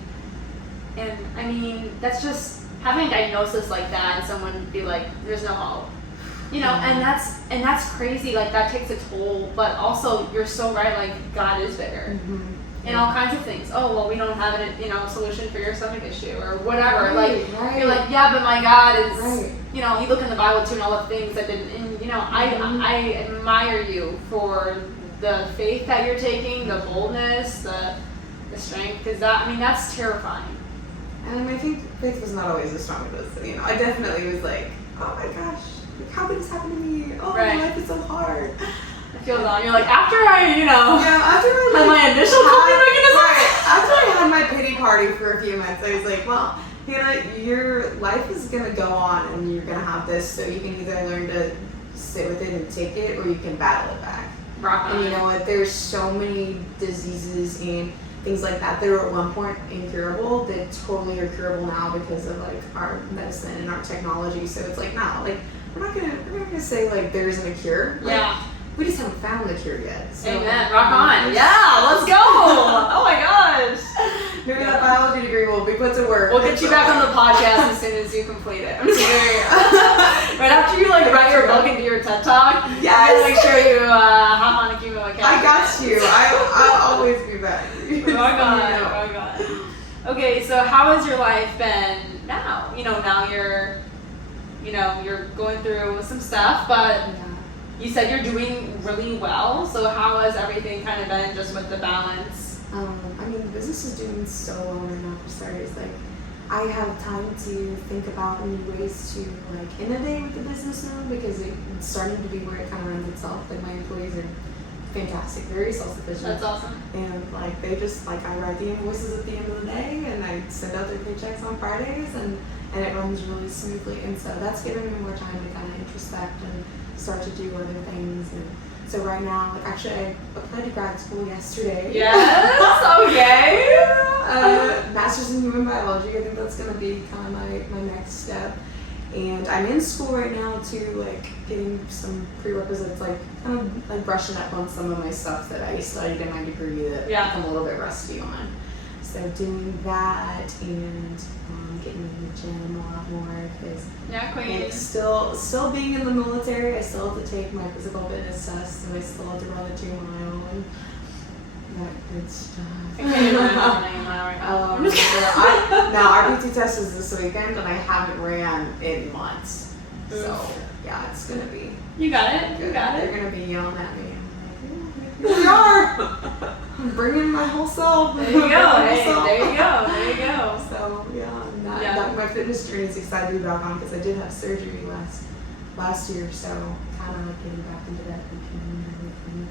I mean, that's just having a diagnosis like that, and someone be like, there's no hope, you know, and that's crazy. Like that takes a toll, but also you're so right. Like God is bigger, and all kinds of things. Oh well, we don't have a solution for your stomach issue or whatever. You're like, yeah, but my God is, you know, you look in the Bible too and all the things that didn't, and you know, I admire you for the faith that you're taking, the boldness, the strength, because that's terrifying. And I think faith was not always as strong as it was. You know, I definitely was like, oh my gosh, how could this happen to me? Oh, my life is so hard. I feel that. You're like, after I had my initial coping mechanism. After I had my pity party for a few months, I was like, well, Hannah, your life is gonna go on, and you're gonna have this. So you can either learn to sit with it and take it, or you can battle it back. And you know what? There's so many diseases and things like that are at one point incurable that totally are curable now because of like our medicine and our technology. So it's like, no, like we're not gonna say like there isn't a cure. Like, we just haven't found the cure yet. So, amen. Rock on. Yeah, let's go. Oh my gosh. Maybe that biology degree will be put to work. We'll get you back on the podcast as soon as you complete it. I'm just kidding. Right after you like write your book and do your TED Talk, make sure you hop on a chemo account. I got you. I'll always be back. Rock on. Okay. Okay, so how has your life been now? Now you're going through some stuff, but you said you're doing really well. So how has everything kind of been just with the balance? The business is doing so well right now for starters. Like, I have time to think about new ways to like innovate with the business now because it's starting to be where it kind of runs itself. Like, my employees are fantastic, very self-sufficient. That's awesome. And like they just like I write the invoices at the end of the day and I send out their paychecks on Fridays and it runs really smoothly. And so that's giving me more time to kind of introspect and start to do other things. And so right now, like actually I applied to grad school yesterday. Yes, okay. Master's in Human Biology. I think that's gonna be kind of my next step. And I'm in school right now too, like getting some prerequisites, like kind of like brushing up on some of my stuff that I studied in my degree that I'm a little bit rusty on. So doing that and getting in the gym a lot more because like, still being in the military, I still have to take my physical fitness test, so I still have to run a 2 mile and that good stuff. I can't even run a mile right now. Now our PT test is this weekend, and I haven't ran in months. So yeah, it's gonna be. You got it. Good. You got it. They're gonna be yelling at me. I'm like, here we are. I'm bringing my whole self. There you go. There you go. So yeah, that my fitness journey is excited to be back on because I did have surgery last year, so kind of like getting back into that routine and everything.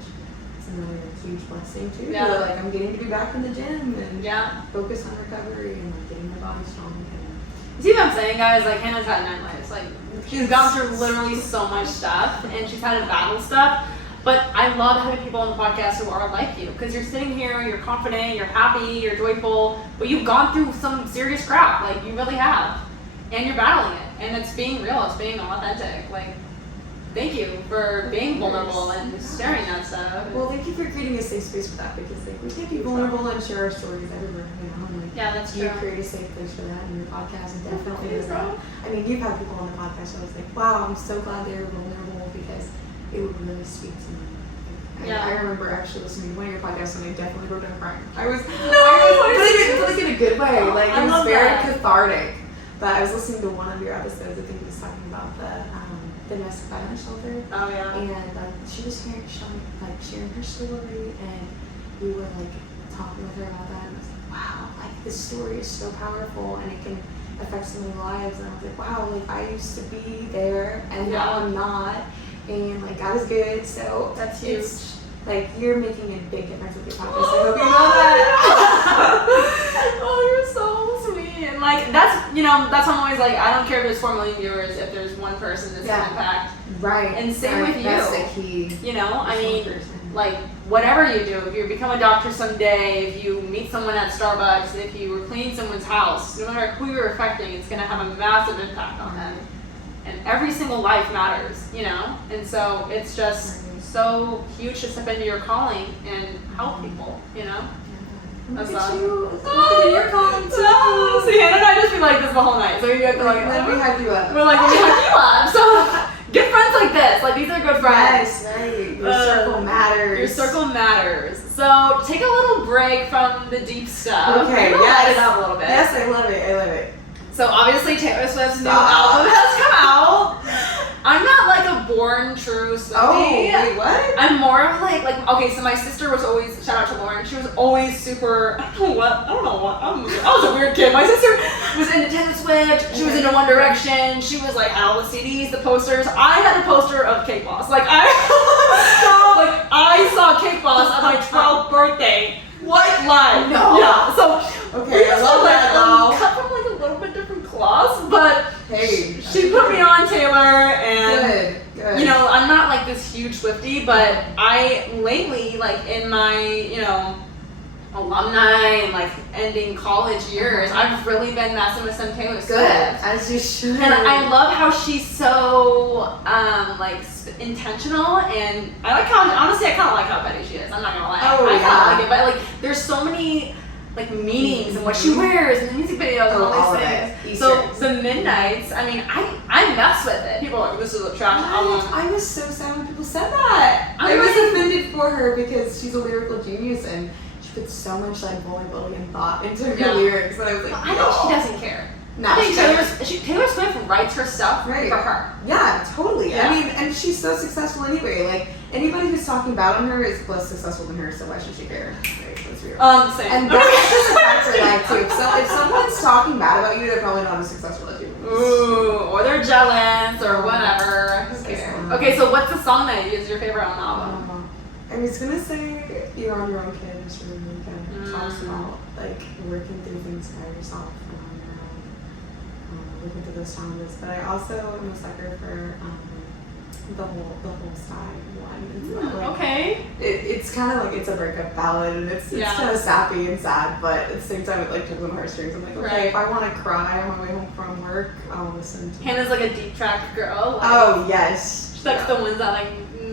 It's another huge blessing too. Yeah. Like I'm getting to be back in the gym and focus on recovery and like getting my body strong again. You see what I'm saying, guys? Like, Hannah's had 9 lives. Like, she's gone through literally so much stuff, and she's had to battle stuff. But I love having people on the podcast who are like you, because you're sitting here, you're confident, you're happy, you're joyful, but you've gone through some serious crap. Like, you really have. And you're battling it. And it's being real. It's being authentic. Like, thank you for being vulnerable and sharing that stuff. Well, thank you for creating a safe space for that, because like we can't be vulnerable and share our stories everywhere, And, like, that's true. You create a safe place for that, and your podcast definitely is that. I mean, you've had people on the podcast, so I was like, wow, I'm so glad they were vulnerable because it would really speak to me. I remember actually listening to one of your podcasts, and I definitely broke down crying. I was but in a good way. Like, it was very cathartic. But I was listening to one of your episodes. I think he was talking about the domestic violence shelter. Oh yeah. And she was sharing her story, and we were like talking with her about that. And I was like, wow, like this story is so powerful, and it can affect so many lives. And I was like, wow, like I used to be there, and now I'm not. And like God is good, so that's huge. Like you're making a big difference with your podcast. I hope you know that. Oh, you're so sweet. And like that's why I'm always like, I don't care if there's 4 million viewers, if there's one person that's an impact. Right. And same with you. That's the key. I mean, like whatever you do, if you become a doctor someday, if you meet someone at Starbucks, if you were cleaning someone's house, no matter who you're affecting, it's gonna have a massive impact on them. And every single life matters, And so it's just so huge to step into your calling and help people, That's awesome. Look at your calling too. See, Hannah and I just be like this the whole night. So you have to let me hype you up. We're like, let me hype you up. So get friends like this. Like, these are good friends. Yes, right. Your circle matters. Your circle matters. So take a little break from the deep stuff. Okay, let it out a little bit. Yes, I love it. So obviously Taylor Swift's new album has come out. I'm not like a born true Swiftie. Oh, wait, what? I'm more of like okay, so my sister was always, shout out to Lauren, she was always super, I don't know what, I was a weird kid. My sister was into Taylor Swift, she was into One Direction, she was like, had all the CDs, the posters. I had a poster of Cake Boss. Like I saw Cake Boss at my 12th birthday. What? Live. No. Yeah, so okay, I love that though. Cut from like a little bit different cloths, but hey, she put me on Taylor, and good. I'm not like this huge Swiftie, but I lately, like in my, alumni and like ending college years, I've really been messing with some Taylor Swift. Good, as you should. And I love how she's so intentional, and I like how, honestly, I kind of like how petty she is. I'm not gonna lie. Oh, I kind of like it, but like there's so many like meanings and what she wears and the music videos and all these things. So the Midnights, I mean, I mess with it. People are like, this is a trash album. I was so sad when people said that. I was offended for her because she's a lyrical genius and she put so much like vulnerability and thought into her Yeah. lyrics that I was like, I think she doesn't care. No, I think she doesn't. Taylor Swift writes her stuff Right. for her. Yeah, totally. Yeah. I mean, and she's so successful anyway. Like, anybody who's talking bad on her is less successful than her, so why should she care? Right, that's weird. Same. And that's just a factor in life, too. If someone's talking bad about you, they're probably not as successful as you. Ooh, or they're jealous or whatever. Who cares? Okay, so what's the song that is your favorite on the album? I was gonna say You're on Your Own, Kid, which really kind of talks Mm. about like working through things by yourself and on your own, working through those challenges. But I also am a sucker for the whole side one. It's not like, Okay. it's kind of like it's a breakup ballad, and it's Yeah. kind of sappy and sad, but at the same time it like tugs on my heartstrings. I'm like, okay, Right. if I want to cry on my way home from work, I'll listen to. Hannah's like a deep track girl. Like, Oh yes. she's like Yeah. the ones that like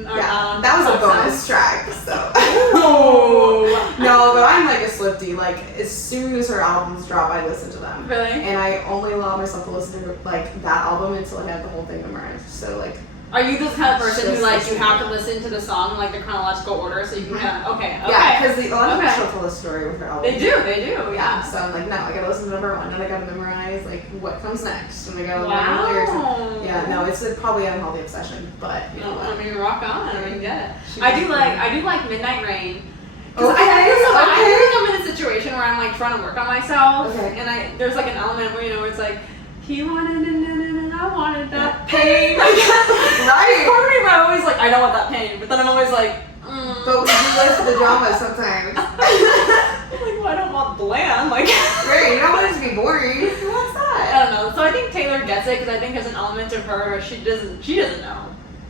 are Yeah, not on that was a TikTok bonus songs. track, so. Oh. No, but I'm like a Swiftie. Like, as soon as her albums drop, I listen to them. Really? And I only allow myself to listen to, like, that album until I have the whole thing memorized. So, like, Are you this kind of person who Just like you listen. have to listen to the song in like the chronological order so you can kind of okay. yeah, because a lot of Okay. people tell the story with her album. They do, Yeah, yeah. so I'm like, no, I gotta listen to number one, and I gotta memorize, like, what comes next, and I gotta learn the lyrics. Wow. Yeah, no, it's probably an unhealthy obsession, but, you know I what? mean, rock on. I mean, get it. She I was do like Midnight Rain. Because Okay, I okay. feel like I'm in a situation where I'm like trying to work on myself, Okay. and there's like an element where it's like he wanted and I wanted that pain. Right. Part of me, I'm always like I don't want that pain, but then I'm always like. But we do live for the drama sometimes. Like, well, I don't want bland. Like, Right, you don't want it to be boring. Who wants that? I don't know. So I think Taylor gets it because I think there's an element of her she doesn't know,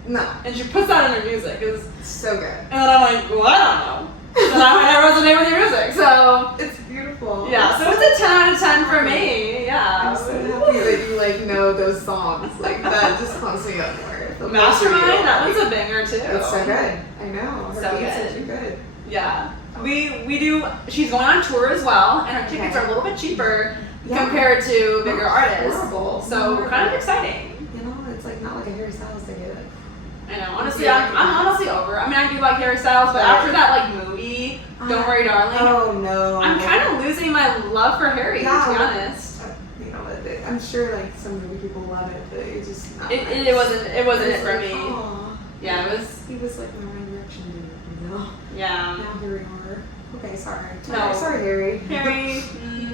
No, and she puts that in her music. so good. And then I'm like, well, I don't know. And I resonate with your music, so It's beautiful. yeah. So it's a 10 out of 10 for me. Yeah. I'm so happy that you like know those songs. Like that just pumps me up more. The more Mastermind, you- that one's a banger too. It's so good. I know. Her So beats good. are too good. Yeah. We do. She's going on tour as well, and her tickets Okay. are a little bit cheaper Yeah. compared to bigger Not artists. horrible. So Not kind of horrible. exciting. You know, it's like not like a Harry Styles ticket. I know. Honestly, Yeah. I'm honestly over. I mean, I do like Harry Styles, but Right. after that like movie, Don't Worry, Darling, Oh no. I'm kind of losing my love for Harry. Yeah. To be honest. You know, I'm sure like some movie people love it, but it's just not. It wasn't it for me. Aw. Yeah, it was. He was like my One Direction dude, you know. Yeah. Now here we are. Okay, sorry. No. Sorry, Harry.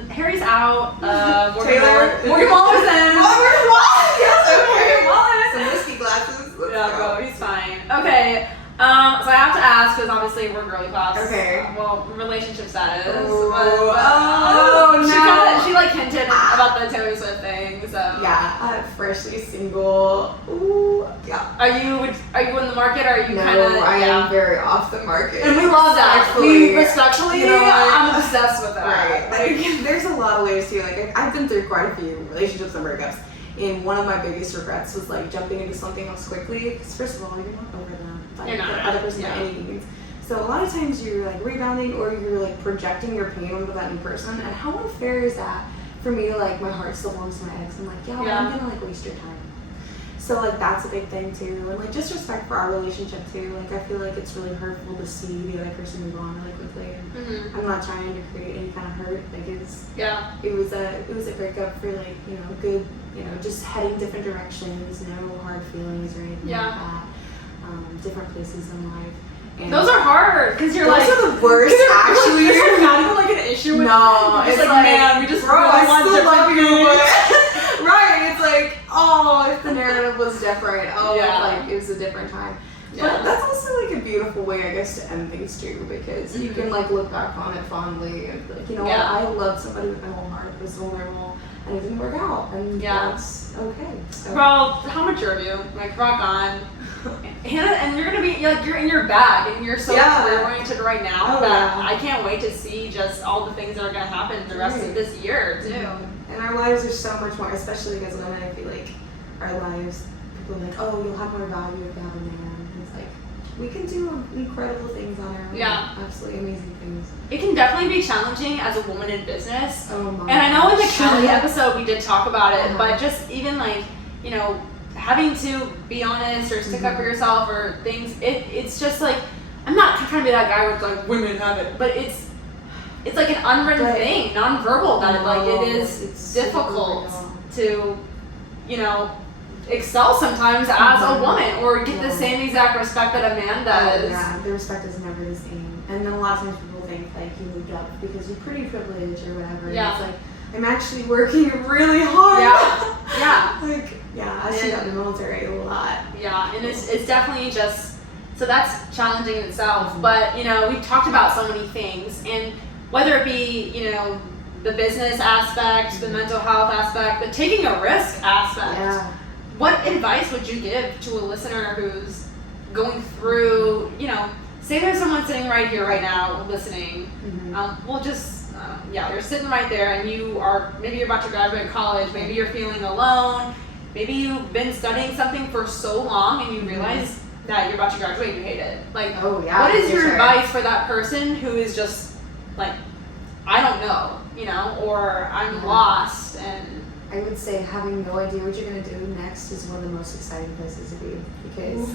Harry's out. Morgan Taylor. Morgan Waller's in. Morgan Wallen! Yes, okay. Morgan Wallen. Some whiskey glasses. Let's Yeah, go. no, he's fine. Okay. So I have to ask because obviously we're girly class. Okay. Well, relationship status. Oh, but, no. She like hinted about the Taylor Swift thing. So Yeah, freshly single. Ooh, yeah. Are you in the market? Or are you No, kind of? I am very off the market. And we love that. Respectfully. We respectfully, You know what? I'm obsessed with that. Right. Like, there's a lot of layers too. Like, I've been through quite a few relationships and breakups. And one of my biggest regrets was like jumping into something else quickly. Because first of all, you're not over them. Like, You're not, the other person yeah. by any means. So a lot of times you're like rebounding or you're like projecting your pain onto that new person. And how unfair is that for me to like my heart still belongs to my ex? I'm like, yeah, well, I'm gonna like waste your time. So like that's a big thing too. And like just respect for our relationship too. Like I feel like it's really hurtful to see the other person move on really quickly. And Mm-hmm. I'm not trying to create any kind of hurt. Like it was a breakup for like, you know, good, you know, just heading different directions, no hard feelings or anything like that. Different places in life. And Those are hard because you're those like are the worst actually. There's not even like an issue with No, it's it's like, man, we just bro, really I want still love different you, things. but right, it's like, oh, if the narrative was different, oh, Yeah. like it was a different time. Yeah. But that's also like a beautiful way, I guess, to end things too, because you can like look back on it fondly and be like, you know what, Yeah. I loved somebody with my whole heart, it was vulnerable, and it didn't work out, and Yeah. that's okay. So. Well, how mature of you? Like, rock on. Hannah, and you're gonna be like, you're in your bag and you're so Yeah. career oriented right now Oh, that yeah. I can't wait to see just all the things that are gonna happen the rest of Right. this year too. And our lives are so much more, especially as women, I feel like our lives, people are like, oh, you'll have more value if you have a man. And it's like, we can do incredible things on our own. Yeah. Absolutely amazing things. It can definitely be challenging as a woman in business. Oh my And I know in the gosh. Kelly episode we did talk about it, Uh-huh. but just even like, you know, having to be honest or stick up for yourself or things, it's just like, I'm not trying to be that guy where it's like, women have it, but it's it's like an unwritten thing, nonverbal, that it is it's difficult to, you know, excel sometimes as a woman or get the same exact respect that a man does. Yeah, the respect is never the same. And then a lot of times people think like you moved up because you're pretty privileged or whatever. Yeah. And it's like, I'm actually working really hard. Yeah. Like, I see that in the military a lot. Yeah, and it's definitely just, so that's challenging in itself. But, you know, we've talked about so many things, and whether it be, you know, the business aspect, the mental health aspect, the taking a risk aspect. Yeah. What advice would you give to a listener who's going through, you know, say there's someone sitting right here right now listening, you're sitting right there and maybe you're about to graduate college, maybe you're feeling alone, maybe you've been studying something for so long and you realize that you're about to graduate and you hate it. Like, what is your advice for that person who is just like, I don't know, you know, or I'm lost? And I would say having no idea what you're going to do next is one of the most exciting places to be, because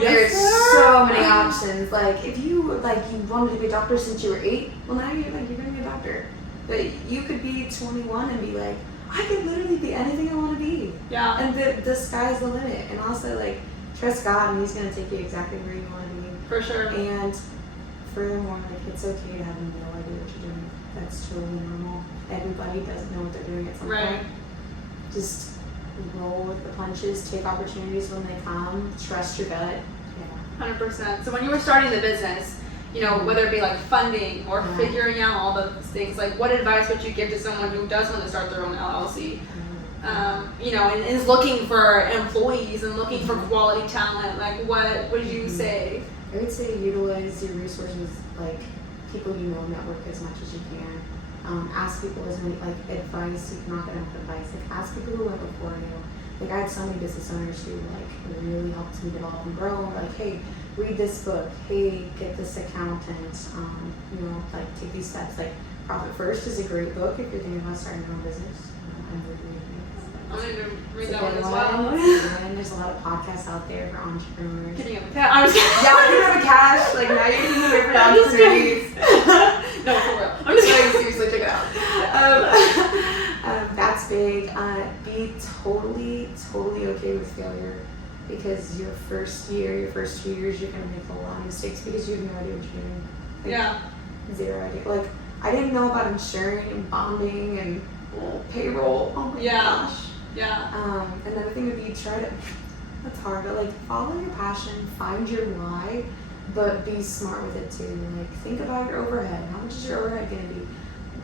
there's so many options. Like, if you wanted to be a doctor since you were 8, well, now you're going to be a doctor. But you could be 21 and be like, I could literally be anything I want to be. Yeah. And the sky's the limit. And also, like, trust God, and He's going to take you exactly where you want to be. For sure. And furthermore, like, it's okay to have no idea what you're doing. That's totally normal. Everybody doesn't know what they're doing at some point. Just roll with the punches, take opportunities when they come, trust your gut. 100%. So when you were starting the business, you know, whether it be like funding or figuring out all those things, like what advice would you give to someone who does want to start their own LLC? You know, and is looking for employees and looking for quality talent. Like, what would you say? I would say utilize your resources, like people you know, network as much as you can. Ask people as many, like, advice. You cannot get enough advice. Like, ask people who went before you. Like, I had so many business owners who, like, really helped me develop and grow. Like, hey, read this book. Hey, get this accountant. You know, like, take these steps. Like, Profit First is a great book if you're thinking about starting your own business. I'm going to read that one as well. And there's a lot of podcasts out there for entrepreneurs. Getting up with cash. I was getting up with cash. Like, now you're getting different opportunities. No, for real. I'm just kidding. Seriously, check it out. That's big. Be totally okay with failure, because your first year, your first 2 years, you're gonna make a lot of mistakes because you have no idea what you're doing. Like, zero idea. Like, I didn't know about insuring and bonding and payroll. Oh my gosh. Yeah. Another thing would be that's hard, but like follow your passion, find your why, but be smart with it too. Like, think about your overhead. How much is your overhead gonna be?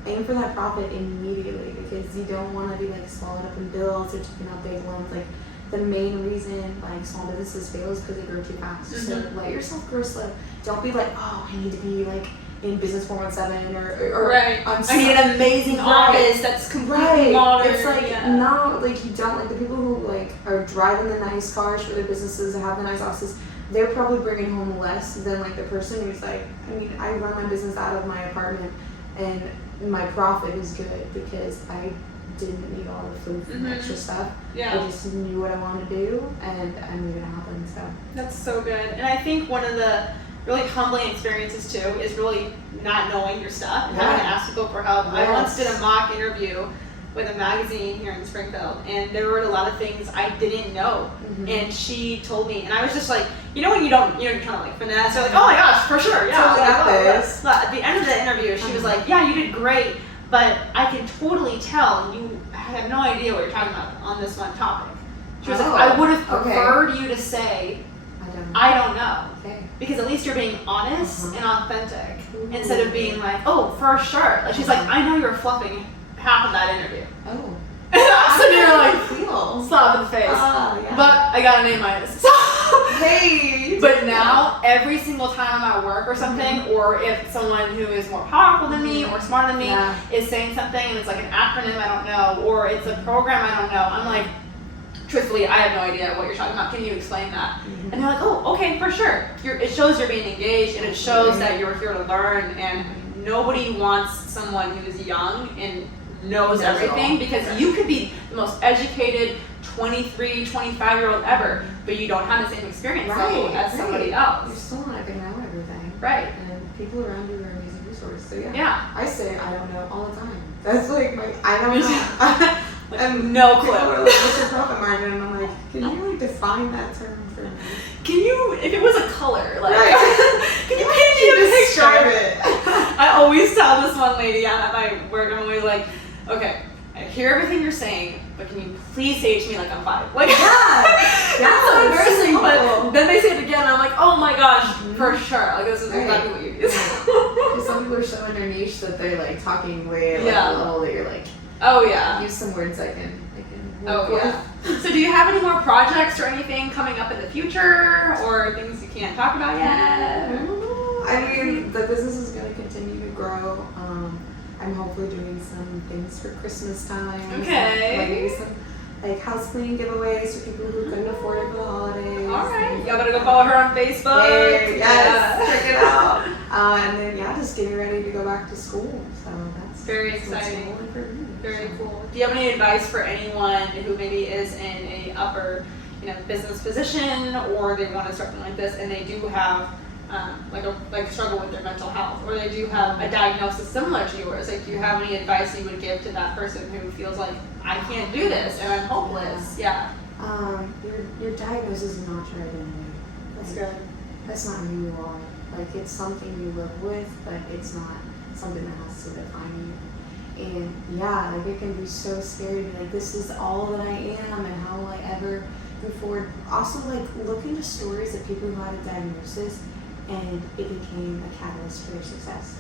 Aim for that profit immediately, because you don't want to be like swallowed up in bills or taking out big loans. Like, the main reason like small businesses fail is because they grow too fast. So let yourself grow slow. Don't be like, oh, I need to be like in business 417 or I need an amazing office that's completely modern. It's like no, like, you don't, like, the people who like are driving the nice cars for their businesses and have the nice offices, they're probably bringing home less than like the person who's like, I mean, I run my business out of my apartment and my profit is good because I didn't need all the food and extra stuff. I just knew what I wanted to do and I made it happen. So that's so good. And I think one of the really humbling experiences too is really not knowing your stuff and having to ask people for help. I once did a mock interview with a magazine here in Springfield, and there were a lot of things I didn't know, and she told me, and I was just like, you know when you don't, you know, you kind of like finesse, you're like, oh my gosh, for sure, totally got this. But at the end of the interview, she was like, yeah, you did great, but I can totally tell you have no idea what you're talking about on this one topic. She was like, I would have preferred you to say, I don't know. Because at least you're being honest and authentic instead of being like, oh, for sure. Like, she's like, I know you're fluffing half of that interview. Oh. So you're like, slap in the face. But I got an A-. Hey. But now, every single time I'm at work or something, or if someone who is more powerful than me or smarter than me is saying something and it's like an acronym I don't know, or it's a program I don't know, I'm like, truthfully, I have no idea what you're talking about. Can you explain that? And they're like, oh, okay, for sure. It shows you're being engaged, and it shows that you're here to learn, and nobody wants someone who is young and knows everything, because you could be the most educated 23, 25-year-old ever, but you don't have the same experience level as somebody else. You're still not going to know everything. Right. And people around you are amazing resources. stories. So yeah. Yeah. I say I don't know all the time. That's like my I don't know. And no people clue. are like, what's your profit margin? And I'm like, can you like define that term for me? Can you, if it was a color, like, Right. can you paint me a Describe picture? it. I always tell this one lady at my work, I'm always like, okay, I hear everything you're saying, but can you please say it to me like I'm 5? Like, Yeah. that's so embarrassing, so but helpful. then they say it again, and I'm like, oh my gosh, for sure. Like, this is Right. exactly what you use. Because some people are so in their niche that they're like talking way at like, Yeah. a level that you're like, Oh, yeah. use some words I can Oh, work yeah. So do you have any more projects or anything coming up in the future, or things you can't talk about yet? I mean, the business is going to continue to grow. I'm hopefully doing some things for Christmas time. Okay. Like maybe some like house cleaning giveaways for people who couldn't afford it for the holidays. All right. Y'all gotta go follow her on Facebook. Hey, yes, Yeah. check it out. And then yeah, just getting ready to go back to school. So that's Very what's exciting. rolling for me. Very cool. Do you have any advice for anyone who maybe is in a upper, business position, or they want to start something like this, and they do have like struggle with their mental health, or they do have a diagnosis similar to yours? Like, do you have any advice you would give to that person who feels like, I can't do this and I'm hopeless? Yeah. Your diagnosis is not your identity. That's Like, good. That's not who you are. Like, it's something you live with, but it's not something that has to define you. And yeah, like it can be so scary to be like, this is all that I am, and how will I ever move forward? Also, like, look into stories of people who had a diagnosis and it became a catalyst for their success.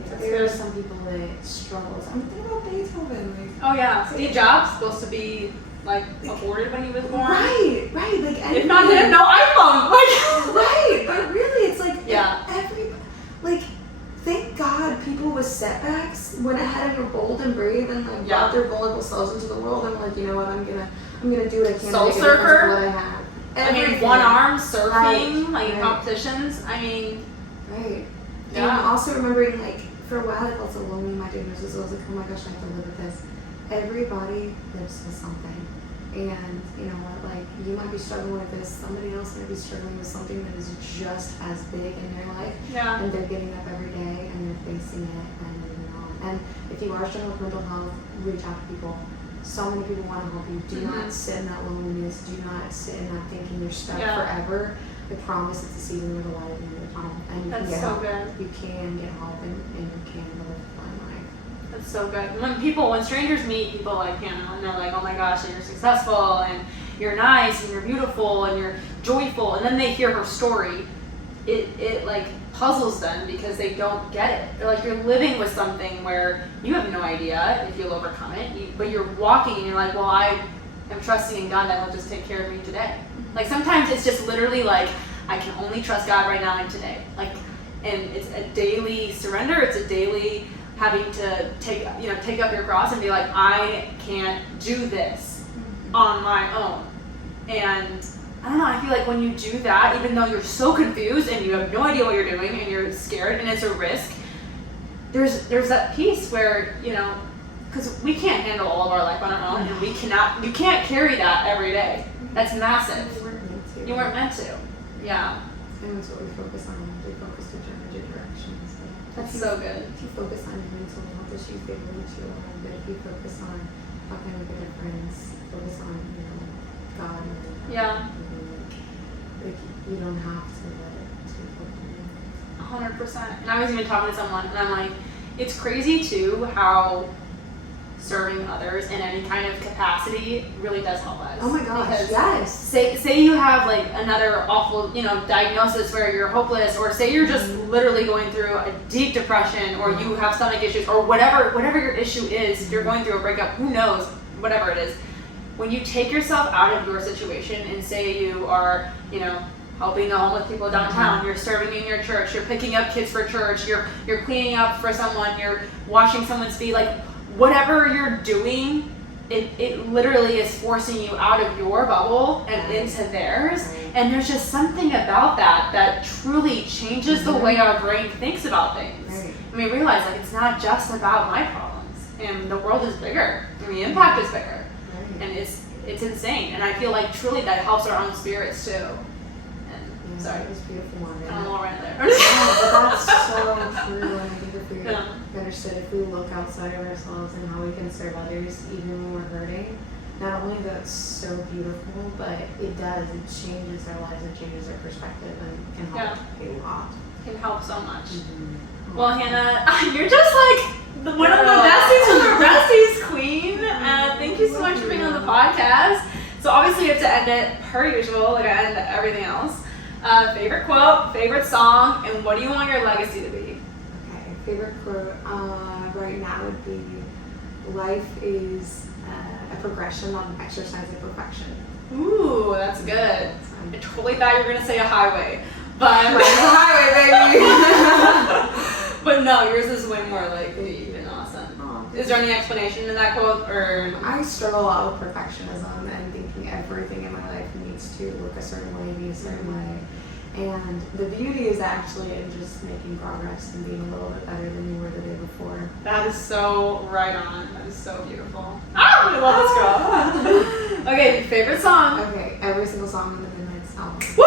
Like, That's there are good. some people that struggle. I mean, think about Beethoven. Like, Oh yeah. Steve Jobs supposed to be like aborted when he was born. right. Like, If not him, no iPhone. Like. Right, but really, it's like Yeah. thank God people with setbacks went ahead and were bold and brave and like Yeah. brought their vulnerable selves into the world and like, you know what, I'm gonna do what I can Soul to make a difference surfer? with what I have. I mean, Everything. one arm surfing, Right, like in right. competitions. I mean, Right. Yeah. And also remembering, like, for a while I felt so lonely in my diagnosis. I was like, oh my gosh, I have to live with this. Everybody lives with something. And you know what, like, you might be struggling with this, somebody else might be struggling with something that is just as big in their life. yeah. And they're getting up every day and they're facing it and moving on. And if you are struggling with mental health, reach out to people. So many people want to help you. Do not sit in that loneliness. Do not sit in that thinking you're stuck Yeah. forever. I promise it's a season where the light at the end of the tunnel. And you That's can get so help. good. You can get help and you can live a fun life. That's so good. When strangers meet people like Hannah, and they're like, oh my gosh, you're successful, and you're nice, and you're beautiful, and you're joyful, and then they hear her story, it like puzzles them because they don't get it. They're like, you're living with something where you have no idea if you'll overcome it, but you're walking and you're like, well, I am trusting in God that will just take care of me today. Like, sometimes it's just literally like, I can only trust God right now and today. Like, and it's a daily surrender. It's a daily having to take up your cross and be like, I can't do this on my own. And I don't know, I feel like when you do that, even though you're so confused and you have no idea what you're doing and you're scared and it's a risk, there's that piece where, because we can't handle all of our life on our own, and you can't carry that every day. That's massive. You weren't meant to. You weren't meant to. Yeah. And that's what we focus on. We focus to change directions. That's so good. If you focus on your mental health issues, they will lead you on. But if you focus on how can I make a difference, focus on, God. Yeah. Like, you don't have to let it take over you. 100%. And I was even talking to someone, and I'm like, it's crazy too how serving others in any kind of capacity really does help us. Oh my gosh, Because yes. say you have like another awful, diagnosis where you're hopeless, or say you're just literally going through a deep depression, or you have stomach issues, or whatever your issue is, if you're going through a breakup, who knows, whatever it is. When you take yourself out of your situation and say you are, helping the homeless people downtown, you're serving in your church, you're picking up kids for church, you're cleaning up for someone, you're washing someone's feet, like whatever you're doing, it literally is forcing you out of your bubble and into theirs. And there's just something about that truly changes the way our brain thinks about things. Right. And we realize like it's not just about my problems, and the world is bigger, and the impact is bigger. Right. And it's insane, and I feel like truly that helps our own spirits too. And Yeah, sorry, it was beautiful. I don't know right there. Yeah, but that's so true. And I think understood if we look outside of ourselves and how we can serve others even when we're hurting, not only that's so beautiful, but it does. It changes our lives, it changes our perspective, and can help a lot. Can help so much. Mm-hmm. Well, Hannah, you're just like one of the besties from the besties, queen. Thank you so much for being on the podcast. So obviously you have to end it per usual, like I end everything else. Favorite quote, favorite song, and what do you want your legacy to be? Okay, favorite quote right now would be, life is a progression, not an exercise of perfection. Ooh, that's good. I totally thought you were going to say a highway. But Life's a highway, baby! But no, yours is way more like deep and awesome. Aw. Is there any explanation to that quote, or? I struggle a lot with perfectionism and thinking everything in my life needs to look a certain way, be a certain way. And the beauty is actually in just making progress and being a little bit better than you were the day before. That is so right on. That is so beautiful. I love this girl. Okay, favorite song. Okay, every single song on the Midnight's album. Woo!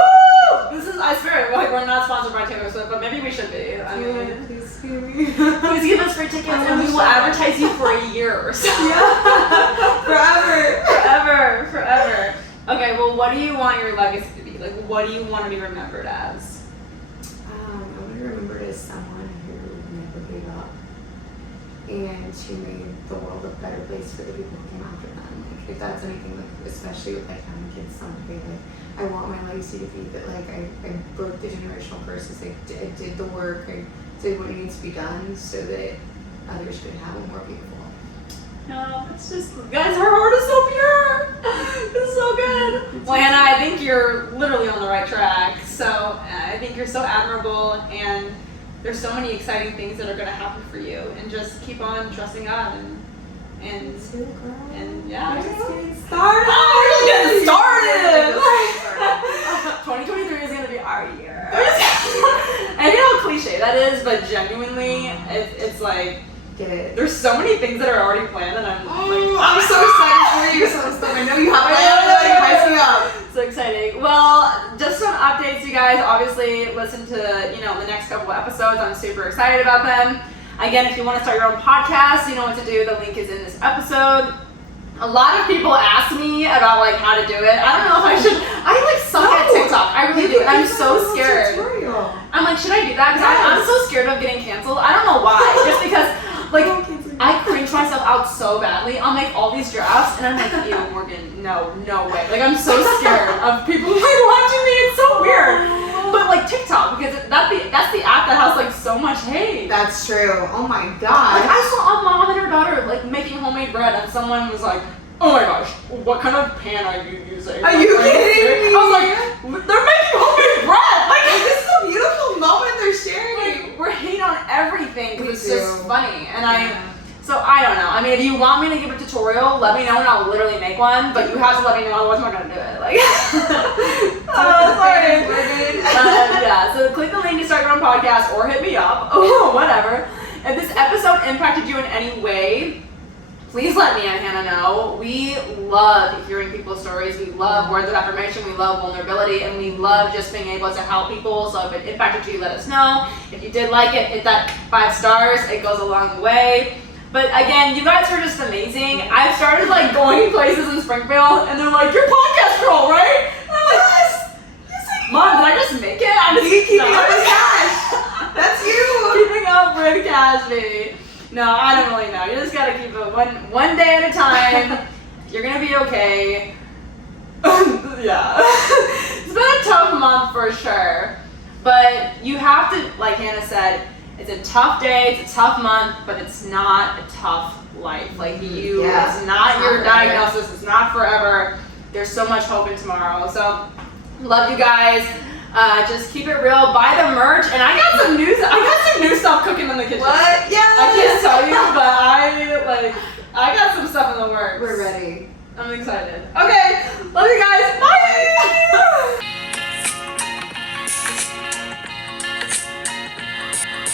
This is, I swear, like, we're not sponsored by Taylor Swift, but maybe we should be. I mean, Please hear me. please give us free tickets and we will advertise you for a year or so. Yeah. Forever. Okay, well, what do you want your legacy to be? Like, what do you want to be remembered as? I want to be remembered as someone who never gave up and who made the world a better place for the people who came after them. Like, if that's anything, like, especially with like having kids someday, like, I want my legacy to be that, like, I broke the generational curses. I did the work. I did what needs to be done so that others could have a more beautiful life. No, it's just, guys, her heart is so pure. It's so good. Well, Hannah, I think you're literally on the right track. So I think you're so admirable, and there's so many exciting things that are going to happen for you. And just keep on trusting God and yeah. We're just getting started. Oh, we're just getting started. 2023 is going to be our year. I know how cliche that is, but genuinely, it's like, Get it. there's so many things that are already planned, and I'm like, I'm so excited for you. Some stuff I know you have. Hype me up. So exciting. Well, just some updates, you guys. Obviously, listen to the next couple of episodes. I'm super excited about them. Again, if you want to start your own podcast, you know what to do. The link is in this episode. A lot of people ask me about like how to do it. I don't know if I should. I like suck at TikTok. I really do. I'm so scared. Tutorial. I'm like, should I do that? Because I'm so scared of getting canceled. I don't know why. Just because, like, I cringe myself out so badly. I'll make all these drafts, and I'm like, ew, Morgan, no way. Like, I'm so scared of people like watching me. It's so weird. But like TikTok, because that's the app that has like so much hate. That's true. Oh my god. Like, I saw a mom and her daughter like making homemade bread, and someone was like, "Oh my gosh, what kind of pan are you using?" Are you kidding me? I was like, "They're making homemade bread!" Like, This is a beautiful moment they're sharing. like, we're hating on everything because it's Me just too. funny, and Yeah. So I don't know. I mean, if you want me to give a tutorial, let me know and I'll literally make one. But you have to let me know, otherwise I'm not gonna do it. Like, sorry. Yeah. So click the link to start your own podcast, or hit me up, or whatever. If this episode impacted you in any way, please let me and Hannah know. We love hearing people's stories. We love words of affirmation. We love vulnerability, and we love just being able to help people. So if it impacted you, let us know. If you did like it, hit that 5 stars. It goes a long way. But again, you guys are just amazing. I've started like going places in Springfield, and they're like, "You're podcast girl, right?" And I'm like, "Yes, Mom, did I just make it? I'm just keeping up with cash. That's you. Keeping up with cash, baby." No, I don't really know. You just gotta keep it one day at a time. You're gonna be okay. Yeah. It's been a tough month for sure. But you have to, like Hannah said, it's a tough day, it's a tough month, but it's not a tough life. Like it's not your diagnosis, it's not forever. There's so much hope in tomorrow. So, love you guys. Just keep it real. Buy the merch, and I got some new stuff cooking in the kitchen. What? Yeah. I can't tell you, but I got some stuff in the works. We're ready. I'm excited. Okay, love you guys. Bye.